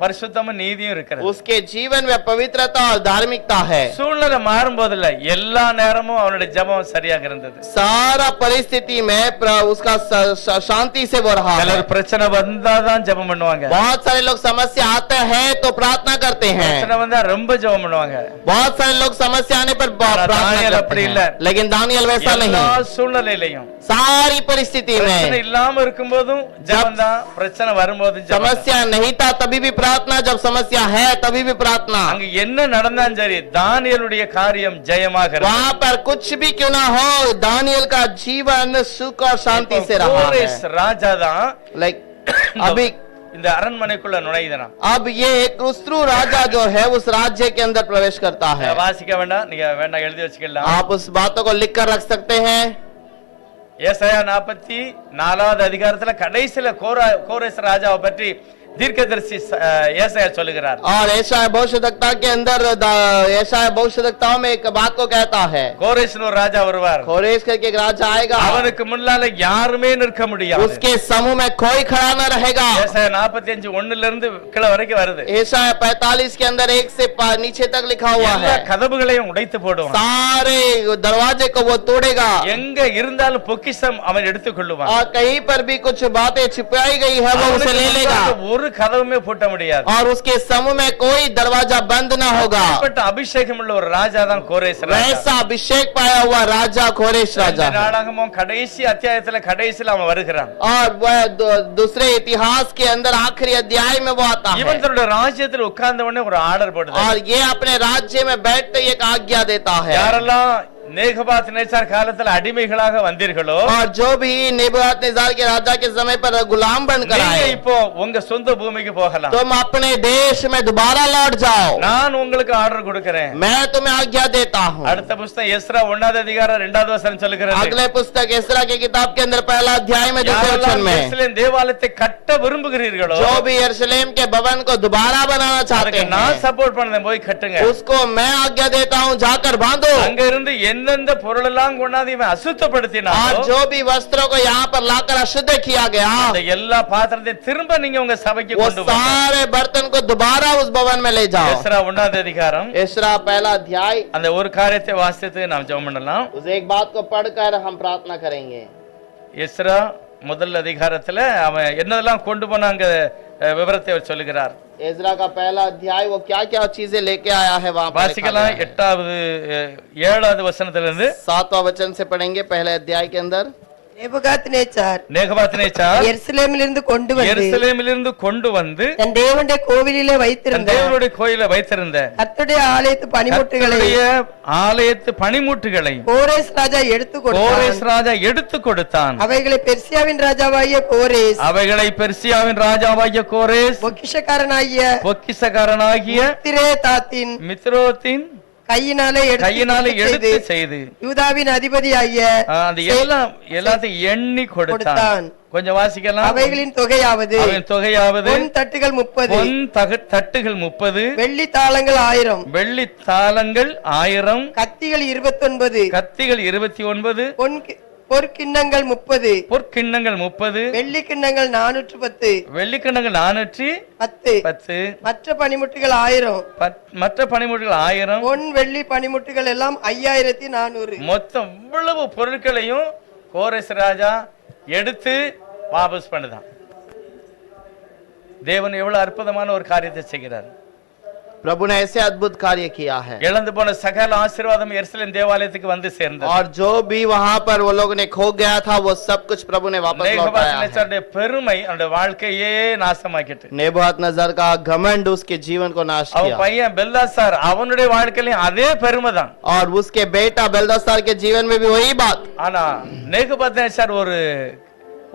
பரிசுத்தமும் நீதியும் இருக்கிறது. उसके जीवन में पवित्रता और धार्मिकता है। சூழ்நிலை மாறும் போதில்ல எல்லா நேரமும் அவனுடைய ஜெபம் சரியாக இருந்தது. सारा परिस्थिति में उसका शांति से वो रहा है। சிலர் பிரச்சனை வந்தாதான் ஜெபம் பண்ணுவாங்க. बहुत सारे लोग समस्या आते हैं तो प्रार्थना करते हैं। பிரச்சனை வந்தா ரொம்ப ஜெபம் பண்ணுவாங்க. बहुत सारे लोग समस्या आने पर प्रार्थना दानियल करते அப்படி இல்ல. हैं, लेकिन दानियल वैसा எல்லா नहीं। சூழ்நிலையிலையும் सारी परिस्थिति பிரச்சனை में இல்லாம இருக்கும்போதும் ஜெபம் தான், பிரச்சனை வரும்போதும் ஜெபம் தான். समस्या नहीं था तभी भी प्रार्थना, जब समस्या है तभी भी प्रार्थना। அங்க என்ன நடந்தாலும் சரி தானியேலுடைய காரியம் ஜெயமாக இருந்தது. वहाँ पर कुछ भी क्यों ना हो, दानियल का जीवन सुख और शांति से रहा है। கோரேஸ் ராஜா தான் लाइक अभी இந்த அரண்மனைக்குள்ள நுழையுதுனா. अब ये क्रुस्त्रु राजा जो है उस राज्य के अंदर प्रवेश करता है। வாசிக்க வேண்டாம், நீங்க வேண்டாம் எழுதி வச்சுக்கலாம். आप उस बातों को लिख कर रख सकते हैं। ஏசாயா 44வது அதிகாரத்துல கடைசில கோரேஸ் ராஜாவை பற்றி தீர்க்கதரிசி ஏசாயா சொல்லுகிறார். और यशायाह भविष्यवक्ता के अंदर यशायाह भविष्यवक्ताओं में एक बात को कहता है, கோரேஸ்னு ஒரு ராஜா வருவார். कोरेश करके एक राजा आएगा, அவனுக்கு முன்னால யாருமே நிற்க முடியாது. उसके समूह में कोई खड़ा न रहेगा। ஏசாயா 45:1 இருந்து கீழே வரைக்கும் வருது. यशायाह 45 के अंदर 1 से नीचे तक लिखा हुआ எல்லா है, கதவுகளையும் உடைத்து போடுவான். सारे दरवाजे को वो तोड़ेगा எங்க இருந்தாலும் பொக்கிஷம் அவன் எடுத்துக் கொள்ளுவான். और कहीं पर भी कुछ बातें छिपाई गई है वो उसे ले लेगा ஒரு கதவுமே பூட்ட முடியாது. और उसके समूह में कोई दरवाजा बंद न होगा। அப்படிப்பட்ட அபிஷேகம் உள்ள ஒரு ராஜா தான் கோரேஸ் ராஜா. वैसा अभिषेक पाया हुआ राजा कोरेश राजा। நாடகமும் கடைசி அத்தியாயத்துல கடைசில அவன் வருகிறான். और वह दूसरे इतिहास के अंदर आखिरी अध्याय में वो आता है இவன் தன்னுடைய ராஜ்யத்தில் உட்கார்ந்த உடனே ஒரு ஆர்டர் போடுறான். और ये अपने राज्य में बैठते एक आज्ञा देता है। யாரெல்லாம் நேகபாத் நேச்சார் காலத்துல அடிமைகளாக வந்தீர்களோ, और जो भी नेबूकदनेस्सर के राजा के समय पर गुलाम बनकर நீங்க आए, இப்போ உங்க சொந்த பூமிக்கு போகலாம். तुम अपने देश में दोबारा लौट जाओ, நான் உங்களுக்கு ஆர்டர் கொடுக்கிறேன். मैं तुम्हें आज्ञा देता हूँ। அடுத்த புத்தகம் எஸ்ரா 1வது அதிகாரம் 2வது வசனம் சொல்லுகிறது. अगले पुस्तक एस्रा की किताब के अंदर पहला अध्याय में दूसरे वचन யாரெல்லாம் में, எருசலேம் தேவாலயத்தை கட்ட விரும்புகிறீர்களோ, जो भी यरूशलेम के भवन को दोबारा बनाना चाहते அதுக்கு நான் हैं, சப்போர்ட் பண்ணேன், போய் கட்டுங்க. उसको मैं आज्ञा देता हूँ, जाकर बांधो। அங்க இருந்து எந்தெந்த பொருளெல்லாம் கொண்டாந்து இவன் அசுத்தப்படுத்தினானோ, और जो भी वस्त्रों को यहाँ पर लाकर अशुद्ध किया गया, அந்த எல்லா பாத்திரத்தையும் திரும்ப நீங்க உங்க சபைக்கு वो கொண்டு வாங்க. सारे बर्तन को दोबारा उस भवन में ले जाओ। எஸ்ரா 1வது அதிகாரம் एस्रा पहला अध्याय, அந்த ஒரு காரியத்தை வாசித்து நாம் ஜெபம் பண்ணலாம். उस एक बात को पढ़कर हम प्रार्थना करेंगे। எஸ்ரா முதல் அதிகாரத்துல அவன் என்னதெல்லாம் கொண்டு போனாங்க விவரத்தை அவர் சொல்லுகிறார். एजरा का पहला अध्याय वो क्या क्या चीजें लेके आया है वहां पर लिखा வாசிக்கலாம். गया है। 7வது வசனத்திலிருந்து 7वां वचन से पढ़ेंगे पहले अध्याय के अंदर। நேபுகாத்நேச்சார் நேகபாத்நேச்சார் எருசலேமிலிருந்து கொண்டு வந்து எருசலேமிலிருந்து கொண்டு வந்து தன் தேவனுடைய கோவிலிலே தன் வைத்திருந்த தேவனுடைய கோயிலை வைத்திருந்த கர்த்தருடைய ஆலயத்து பணிமுட்டுகளை கர்த்தருடைய ஆலயத்து பணிமுட்டுகளை கோரேஸ் ராஜா எடுத்து கோரேஸ் கொடுத்தான். ராஜா எடுத்து கொடுத்தான். அவைகளை பெர்சியாவின் ராஜாவாகிய கோரேஸ் அவைகளை பெர்சியாவின் ராஜாவாகிய கோரேஸ் பொக்கிஷக்காரனாகிய பொக்கிஷக்காரனாகிய திரேதாத்தின் மித்ரோத்தின் கையினாலே கையினாலே எடுத்து எடுத்து செய்து யூதாவின் அதிபதியாகிய அந்த எல்லாத்தையும் எண்ணி கொடுத்தான். கொடுத்தான். கொஞ்சம் வாசிக்கலாம். அவைகளின் தொகையாவது அவன் தொகையாவது பொன் தட்டுகள் 30, பொன் தட்டுகள் 30, வெள்ளி தாளங்கள் 1000, வெள்ளி தாளங்கள் 1000, கத்திகள் 29, கத்திகள் 29, பொற்கிண்ணங்கள் 30, பொற்கிண்ணங்கள் 30, வெள்ளி கிண்ணங்கள் 410, வெள்ளிக்கிண்ணங்கள் 410, மற்ற பனிமுட்டுகள் 1000, மற்ற பணிமுட்டுகள் 1000, பொன் வெள்ளி பனிமுட்டுகள் எல்லாம் 5400. மொத்தம் இவ்வளவு பொருட்களையும் கோரேஸ் ராஜா எடுத்து வாபஸ் பண்ணுதான். தேவன் எவ்வளவு அற்புதமான ஒரு காரியத்தை செய்கிறார். प्रभु ने ऐसे अद्भुत कार्य किया है। இழந்து போன சகல ஆசீர்வாதம் எருசலேம் தேவாலயத்துக்கு வந்து சேர்ந்தது. और जो भी वहां पर वो लोगों ने खो गया था वो सब कुछ प्रभु ने वापस लौटाया है। நேபுகாத்நேச்சாருடைய பெருமை அவனுடைய வாழ்க்கையே நாசமாக்கிட்டு. नेबूकदनेस्सर का घमंड उसके जीवन को नाश அவன் किया। பையன் பெல்தாசார் அவனுடைய வாழ்க்கையிலும் அதே பெருமை தான். और उसके बेटा बेलदासार के जीवन में भी वही बात। ஆனா நேபுகாத்நேச்சார்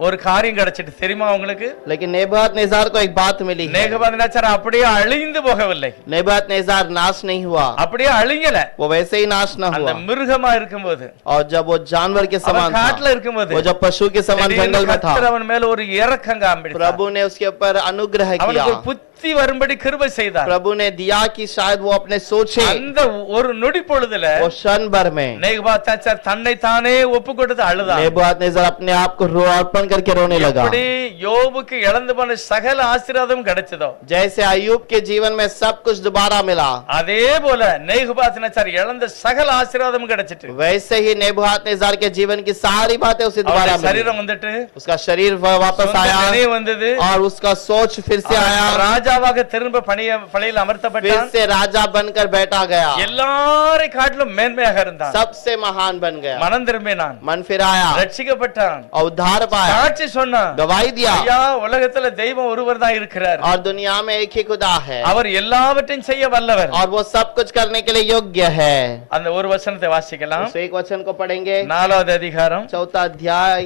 ஒரு காரியம் கிடைச்சிட்டு தெரியுமா உங்களுக்கு? लेकिन नेबूकदनेस्सर को एक बात मिली है। நேபுகாத்நேச்சார் அப்படியே அழிந்து போகவில்லை. नेबूकदनेस्सर नाश नहीं हुआ, அப்படியே அழியல. वो वैसे ही नाश न அந்த हुआ। மிருகமா இருக்கும்போது, और जब वो जानवर के समान அவன் था, காட்டுல இருக்கும்போது, वो जब पशु के समान जंगल में था, கர்த்தர் அவன் மேல ஒரு இரக்கம் காண்பித்தார். प्रभु ने उसके ऊपर अनुग्रह किया। அவனுக்கு புத்தி புத்தி வரும்படி கிருபை செய்தார். प्रभु ने दिया कि शायद वो अपने सोचे, அந்த ஒரு நொடி பொழுதுல वो क्षण भर में நேபுகாத்நேச்சார் தன்னை தானே ஒப்பு கொடுத்து அழுதார். नेबूकदनेस्सर अपने आप को अर्पण करके रोने लगा। எப்படி யோபுக்கு இழந்து போன சகல ஆசீர்வாதம் கிடைச்சதோ, जैसे अय्यूब के जीवन में सब कुछ दोबारा मिला, அதே போல நேபுகாத்நேச்சார் இழந்த சகல ஆசீர்வாதம் கிடைச்சிட்டு वैसे ही नेबूकदनेस्सर के जीवन की सारी बातें उसे दोबारा அவருடைய मिली। சரீரம் வந்துட்டு उसका शरीर वापस சொந்த आया நினைவு வந்தது. और उसका सोच फिर से அவன் आया, ராஜாவாக திரும்ப பணியில் फिर அமர்த்தப்பட்டான். से राजा बनकर बैठा गया, எல்லாரை காட்டிலும் மேன்மையாக இருந்தான். सबसे महान बन गया, மனம் திரும்பினான், मन फिर आया ரட்சிக்கப்பட்டான், और उद्धार पाया, சாட்சி சொன்னான். गवाही दिया, ஐயா, உலகத்துல தெய்வம் ஒருவர் தான் இருக்கிறார். और दुनिया में एक ही खुदा है அவர் எல்லாவற்றையும் செய்ய வல்லவர். और वो सब कुछ करने के लिए योग्य है। அந்த ஒரு வசனத்தை வாசிக்கலாம். उस एक वचन को पढ़ेंगे, 4வது அதிகாரம் 4 अध्याय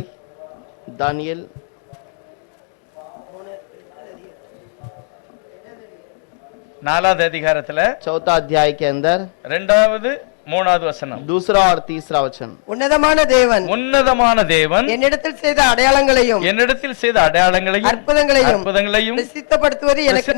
दानियल 4வது அதிகாரத்துல 4 अध्याय के अंदर 2வது 3வது வசனம். दूसरा और तीसरा वचन। உன்னதமான தேவன் உன்னதமான தேவன் என்னிடத்தில் செய்த அடையாளங்களையும் என்னிடத்தில் செய்த அடையாளங்களையும் அற்புதங்களையும் பிரசித்தப்படுத்துவது எனக்கு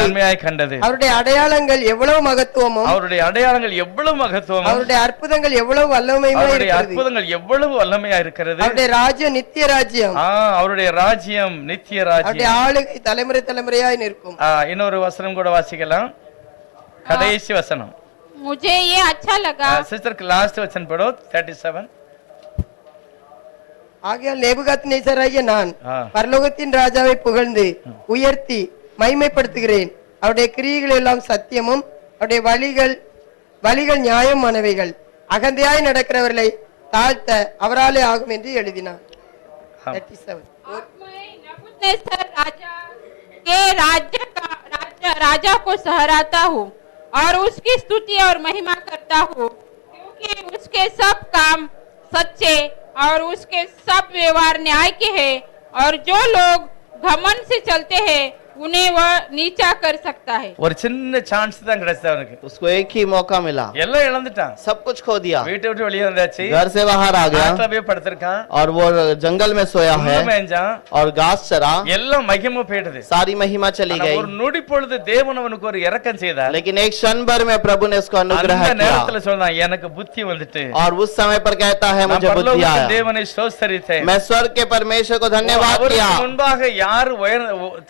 நன்மையாய் கண்டது. அவருடைய அடையாளங்கள் எவ்வளவு மகத்துவமும் அவருடைய அடையாளங்கள் எவ்வளவு மகத்துவமும் அவருடைய அற்புதங்கள் எவ்வளவு வல்லமையுமா அவருடைய இருக்கிறது. அற்புதங்கள் எவ்வளவு வல்லமையா இருக்கிறது. அவருடைய ராஜ்யம் நித்திய ராஜ்யம், அவருடைய ராஜ்யம் நித்திய அவருடைய ராஜ்யம். ஆளுகை தலைமுறை தலைமுறையாய் நிற்கும். இன்னொரு வசனம் கூட வாசிக்கலாம், கடைசி வசனம். मुझे ये अच्छा लगा। सिस्टर लास्ट वचन पढ़ो 37. ஆகையால் நேபுகாத்நேசராகிய நான் ஆ. பரலோகத்தின் ராஜாவை புகழ்ந்து உயர்த்தி மகிமைப்படுத்துகிறேன். அவருடைய கிரியைகள் எல்லாம் சத்தியமும் அவருடைய வழிகள் நியாயமானவைகள். அகந்தையாய் நடக்கிறவர்களை தாழ்த்த அவராலே ஆகும் என்று எழுதினார். 37. अब मैं नबूकदनेस्सर राजा के राजा को सहराता हूँ और उसकी स्तुति और महिमा करता हूँ, क्योंकि उसके सब काम सच्चे और उसके सब व्यवहार न्याय के हैं, और जो लोग घमंड से चलते हैं उन्हें वह नीचा कर सकता है। ஒரு சின்ன சான்ஸ் தான் கிடைச்சது அவனுக்கு. उसको एक ही मौका मिला, எல்லாம் இழந்துட்டான். सब कुछ खो दिया, வீட்டை விட்டு வெளியே வந்தாச்சு, घर से बाहर आ गया காட்டுல போய் படுத்திருக்கான், और वो जंगल में सोया है மேய்ஞ்சான், और घास चरा, எல்லாம் மகிமை போயிடுது. सारी महिमा चली ஆனா गई। ஒரு நொடி பொழுது தேவன் அவனுக்கு ஒரு இரக்கம் செய்தார். लेकिन एक क्षण भर में प्रभु ने उसको अनुग्रह அந்த किया நேரத்துல சொன்னான், எனக்கு புத்தி வந்துட்டு, और उस समय पर कहता है நான் मुझे बुद्धि பரலோகத்தின் आया, தேவனை ஸ்தோத்தரித்தேன். मैं स्वर्ग के परमेश्वर को धन्यवाद அவருக்கு किया, முன்பாக யார்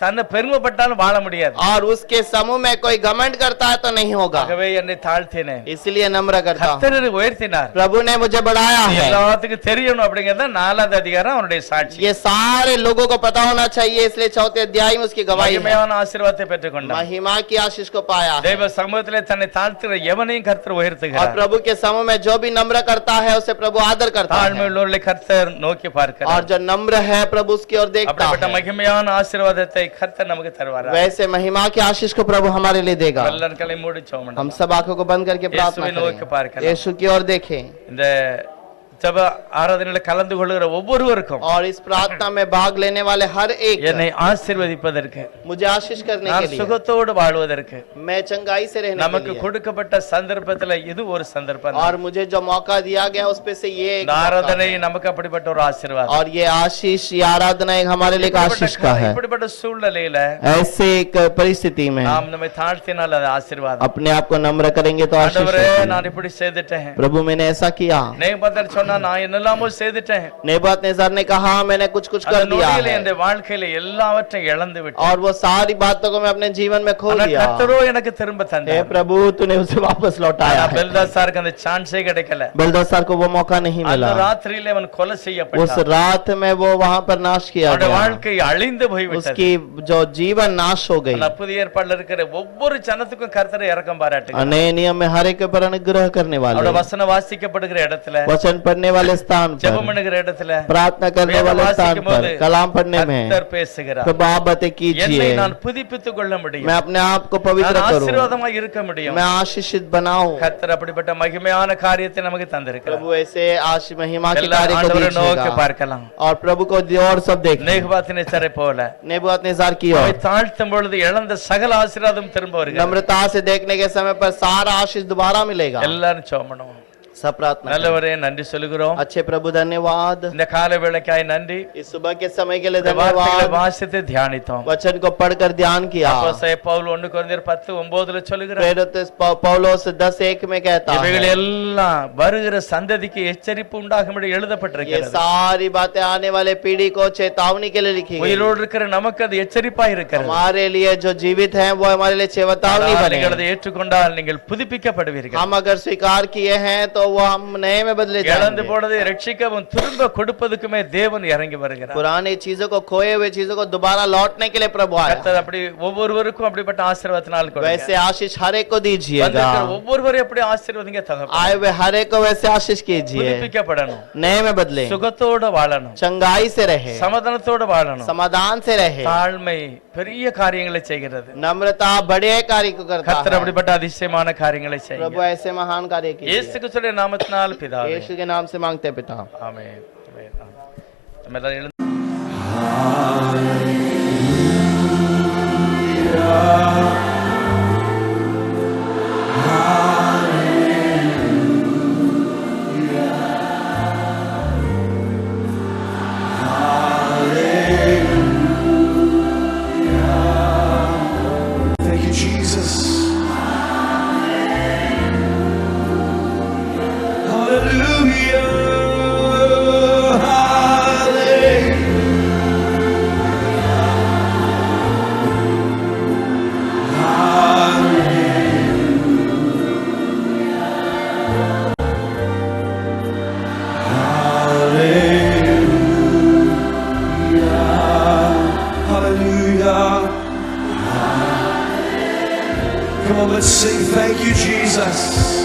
தன்னை பெருமைப்பட்டாலும் வாழ முடியாது. और उसके समूह में कोई घमंड करता है तो नहीं होगा, ஆகவே என்னை தாழ்த்தினேன், इसलिए नम्र करता हूं। கர்த்தர் உயர்த்தினார். प्रभु ने मुझे बढ़ाया है, எல்லாத்துக்கும் தெரியணும் அப்படிங்கறது 4வது அதிகாரம் அவருடைய சாட்சி. ये सारे लोगों को पता होना चाहिए, इसलिए 4 अध्याय में उसकी गवाही है। மகிமையான ஆசீர்வாதத்தை பெற்றுக்கொண்டார். महिमा की आशीष को पाया है, தேவ சமூகத்திலே தன்னை தாழ்த்துகிற எவனையும் கர்த்தர் और உயர்த்துகிறார். प्रभु के समूह में जो भी नम्र करता है उसे प्रभु आदर करता தாழ்மை है, உள்ளவர்களை கர்த்தர் நோக்கி और பார்க்கிறார். जो नम्र है प्रभु उसकी ओर देखता அப்படிப்பட்ட है। மகிமையான ஆசீர்வாதத்தை கர்த்தர் நமக்கு தருவார். वैसे महिमा की आशीष को प्रभु हमारे लिए देगा। எல்லாரும் கலை மூடி ஜெபம் हम பண்ணுவோம். सब आंखों को बंद करके प्रार्थना இயேசுவை நோக்கி करें, பார்க்கலாம். यीशु की ओर देखें, இந்த ஜெப ஆராதனையில கலந்து கொள்கிற ஒவ்வொருவருக்கும் और इस प्रार्थना में भाग लेने वाले हर एक என்னை ஆசீர்வதிப்பதற்கு, मुझे आशीष करने நான் के लिए, சுகத்தோடு வாழ்வதற்கு मैं चंगाई से रहने के நமக்கு लिए, கொடுக்கப்பட்ட சந்தர்ப்பத்துல இது ஒரு சந்தர்ப்பம். और मुझे जो मौका दिया गया उस पे से ये एक இந்த मौका ஆராதனை है। நமக்கு அப்படிப்பட்ட ஒரு ஆசீர்வாதம். और ये आशीष, ये आराधना एक हमारे लिए एक आशीष का है। இப்படிப்பட்ட சூழ்நிலையில ऐसे एक परिस्थिति में நாம் நம்மை தாழ்த்தினால் அது ஆசீர்வாதம். अपने आप को नम्र करेंगे तो आशीष ஆண்டவரே, होगी। நான் இப்படி செய்துட்டேன், प्रभु मैंने ऐसा किया, நேபுகாத்நேச்சர் சொன்னா நான் என்னெல்லாமோ செய்துட்டேன், नेबूकदनेस्सर ने कहा मैंने कुछ कुछ कर அந்த दिया நொடியில है, என் வாழ்க்கையில எல்லாவற்றையும் இழந்து விட்டேன். और वो सारी बातों को मैं अपने जीवन में खो ஆனா दिया। கர்த்தரோ எனக்கு திரும்ப हे தந்தார். प्रभु तूने उसे वापस लौटाया ஆனா है। பெல்தாசாருக்கு அந்த சான்ஸே கிடைக்கல. बेलदासार को वो मौका नहीं அந்த मिला, ராத்திரியிலே அவன் கொலை उस செய்யப்பட்டான். रात में वो वहां पर नाश किया அவனுடைய गया, வாழ்க்கை அழிந்து போய்விட்டது. उसकी जो जीवन नाश हो गई। ஆனா புதிய ஏற்பாடுல இருக்கிற ஒவ்வொரு ஜனத்துக்கும் கர்த்தர் இரக்கம் பாராட்டுகிறார். नए नियम में हर एक के पर अनुग्रह करने वाले, அவருடைய வசனம் வாசிக்கப்படுகிற இடத்துல, वचन पढ़ने वाले स्थान ஜெபம் पर, பண்ணுகிற இடத்துல, प्रार्थना करने வேதம் वाले स्थान வாசிக்கும் போது पर, कलाम पढ़ने में கர்த்தர் பேசுகிறார். प्रभु आप बातें என்னை कीजिए, நான் புதுப்பித்துக் கொள்ள முடியும், मैं अपने आप को पवित्र நான் करूं, ஆசீர்வாதமாக இருக்க முடியும். मैं आशीषित बनाऊं। கர்த்தர் அப்படிப்பட்ட மகிமையான காரியத்தை நமக்கு தந்திருக்கிறார். प्रभु ऐसे महिमा के எல்லா कार्य को ஆண்டவரை நோக்கி दीजिएगा, பார்க்கலாம். और प्रभु को और सब देखें। நேபுகாத்நேச்சரை போல नेबूकदनेस्सर की அவரை ओर தாழ்த்தும் பொழுது இழந்த சகல ஆசீர்வாதம் திரும்ப வருகிறது. नम्रता से देखने के समय पर सारा आशीष दोबारा मिलेगा। எல்லாரும் ஜெபம் பண்ணுவோம். सब प्रार्थना करें। நல்லவரே நன்றி சொல்கிறோம். अच्छे प्रभु धन्यवाद, இந்த காலை வேளைக்காய் நன்றி. इस सुबह के समय के लिए இந்த வார்த்தைகளை धन्यवाद। வாசித்து தியானித்தோம். वचन को पढ़कर ध्यान किया। அப்போஸ்தலனாகிய பவுல் 1 கொரிந்தியர் 10:9 சொல்கிறார், प्रेरित पौलुस 10:1 में कहता இவைகள் है, எல்லாம் வருகிற சந்ததிக்கு எச்சரிப்பு உண்டாகும்படி ये எழுதப்பட்டிருக்கிறது. सारी बातें आने वाले पीढ़ी को चेतावनी के लिए लिखी गई। உயிரோடு இருக்கிற நமக்கு அது எச்சரிப்பாய் இருக்கிறது. हमारे लिए जो जीवित हैं वो हमारे लिए चेतावनी ஆனால் बने। நீங்கள் அதை ஏற்றுக்கொண்டால் நீங்கள் புதுப்பிக்கப்படுவீர்கள். हम अगर स्वीकार किए हैं तो वो हम नए में बदले இழந்து जाएंगे। போனதை ரட்சிக்கவும் திரும்ப கொடுப்பதுக்குமே தேவன் இறங்கி வருகிறார். पुरानी चीजों को, खोए हुए चीजों को दोबारा लौटने के लिए प्रभु आया। கர்த்தர் அப்படி ஒவ்வொருவருக்கும் அப்படிப்பட்ட ஆசீர்வாதத்தினால் கொடுங்க. वैसे आशीष हर एक को दीजिएगा। வந்திருக்கிற ஒவ்வொருவரையும் அப்படி ஆசீர்வதிங்க தகப்பனே. आए हुए हर एक को वैसे आशीष कीजिए, புதுப்பிக்கப்படணும், नए में बदले, சுகத்தோட வாழணும், चंगाई से रहे, சமாதானத்தோட வாழணும். समाधान से रहे। தாழ்மை பெரிய காரியங்களை செய்கிறது. नम्रता बड़े कार्य को करता கர்த்தர் है। அப்படிப்பட்ட அதிசயமான காரியங்களை प्रभु செய்யுங்க. ऐसे महान कार्य இயேசு कीजिए। கிறிஸ்துவின் நாமத்தினால் பிதாவே. यीशु के नाम से मांगते हैं पिता। ஆமென். ஆமென். நம்ம எல்லாரும் எழுந்து Thank you, Jesus. Hallelujah. Hallelujah. Hallelujah. Come on, let's sing. Thank you, Jesus.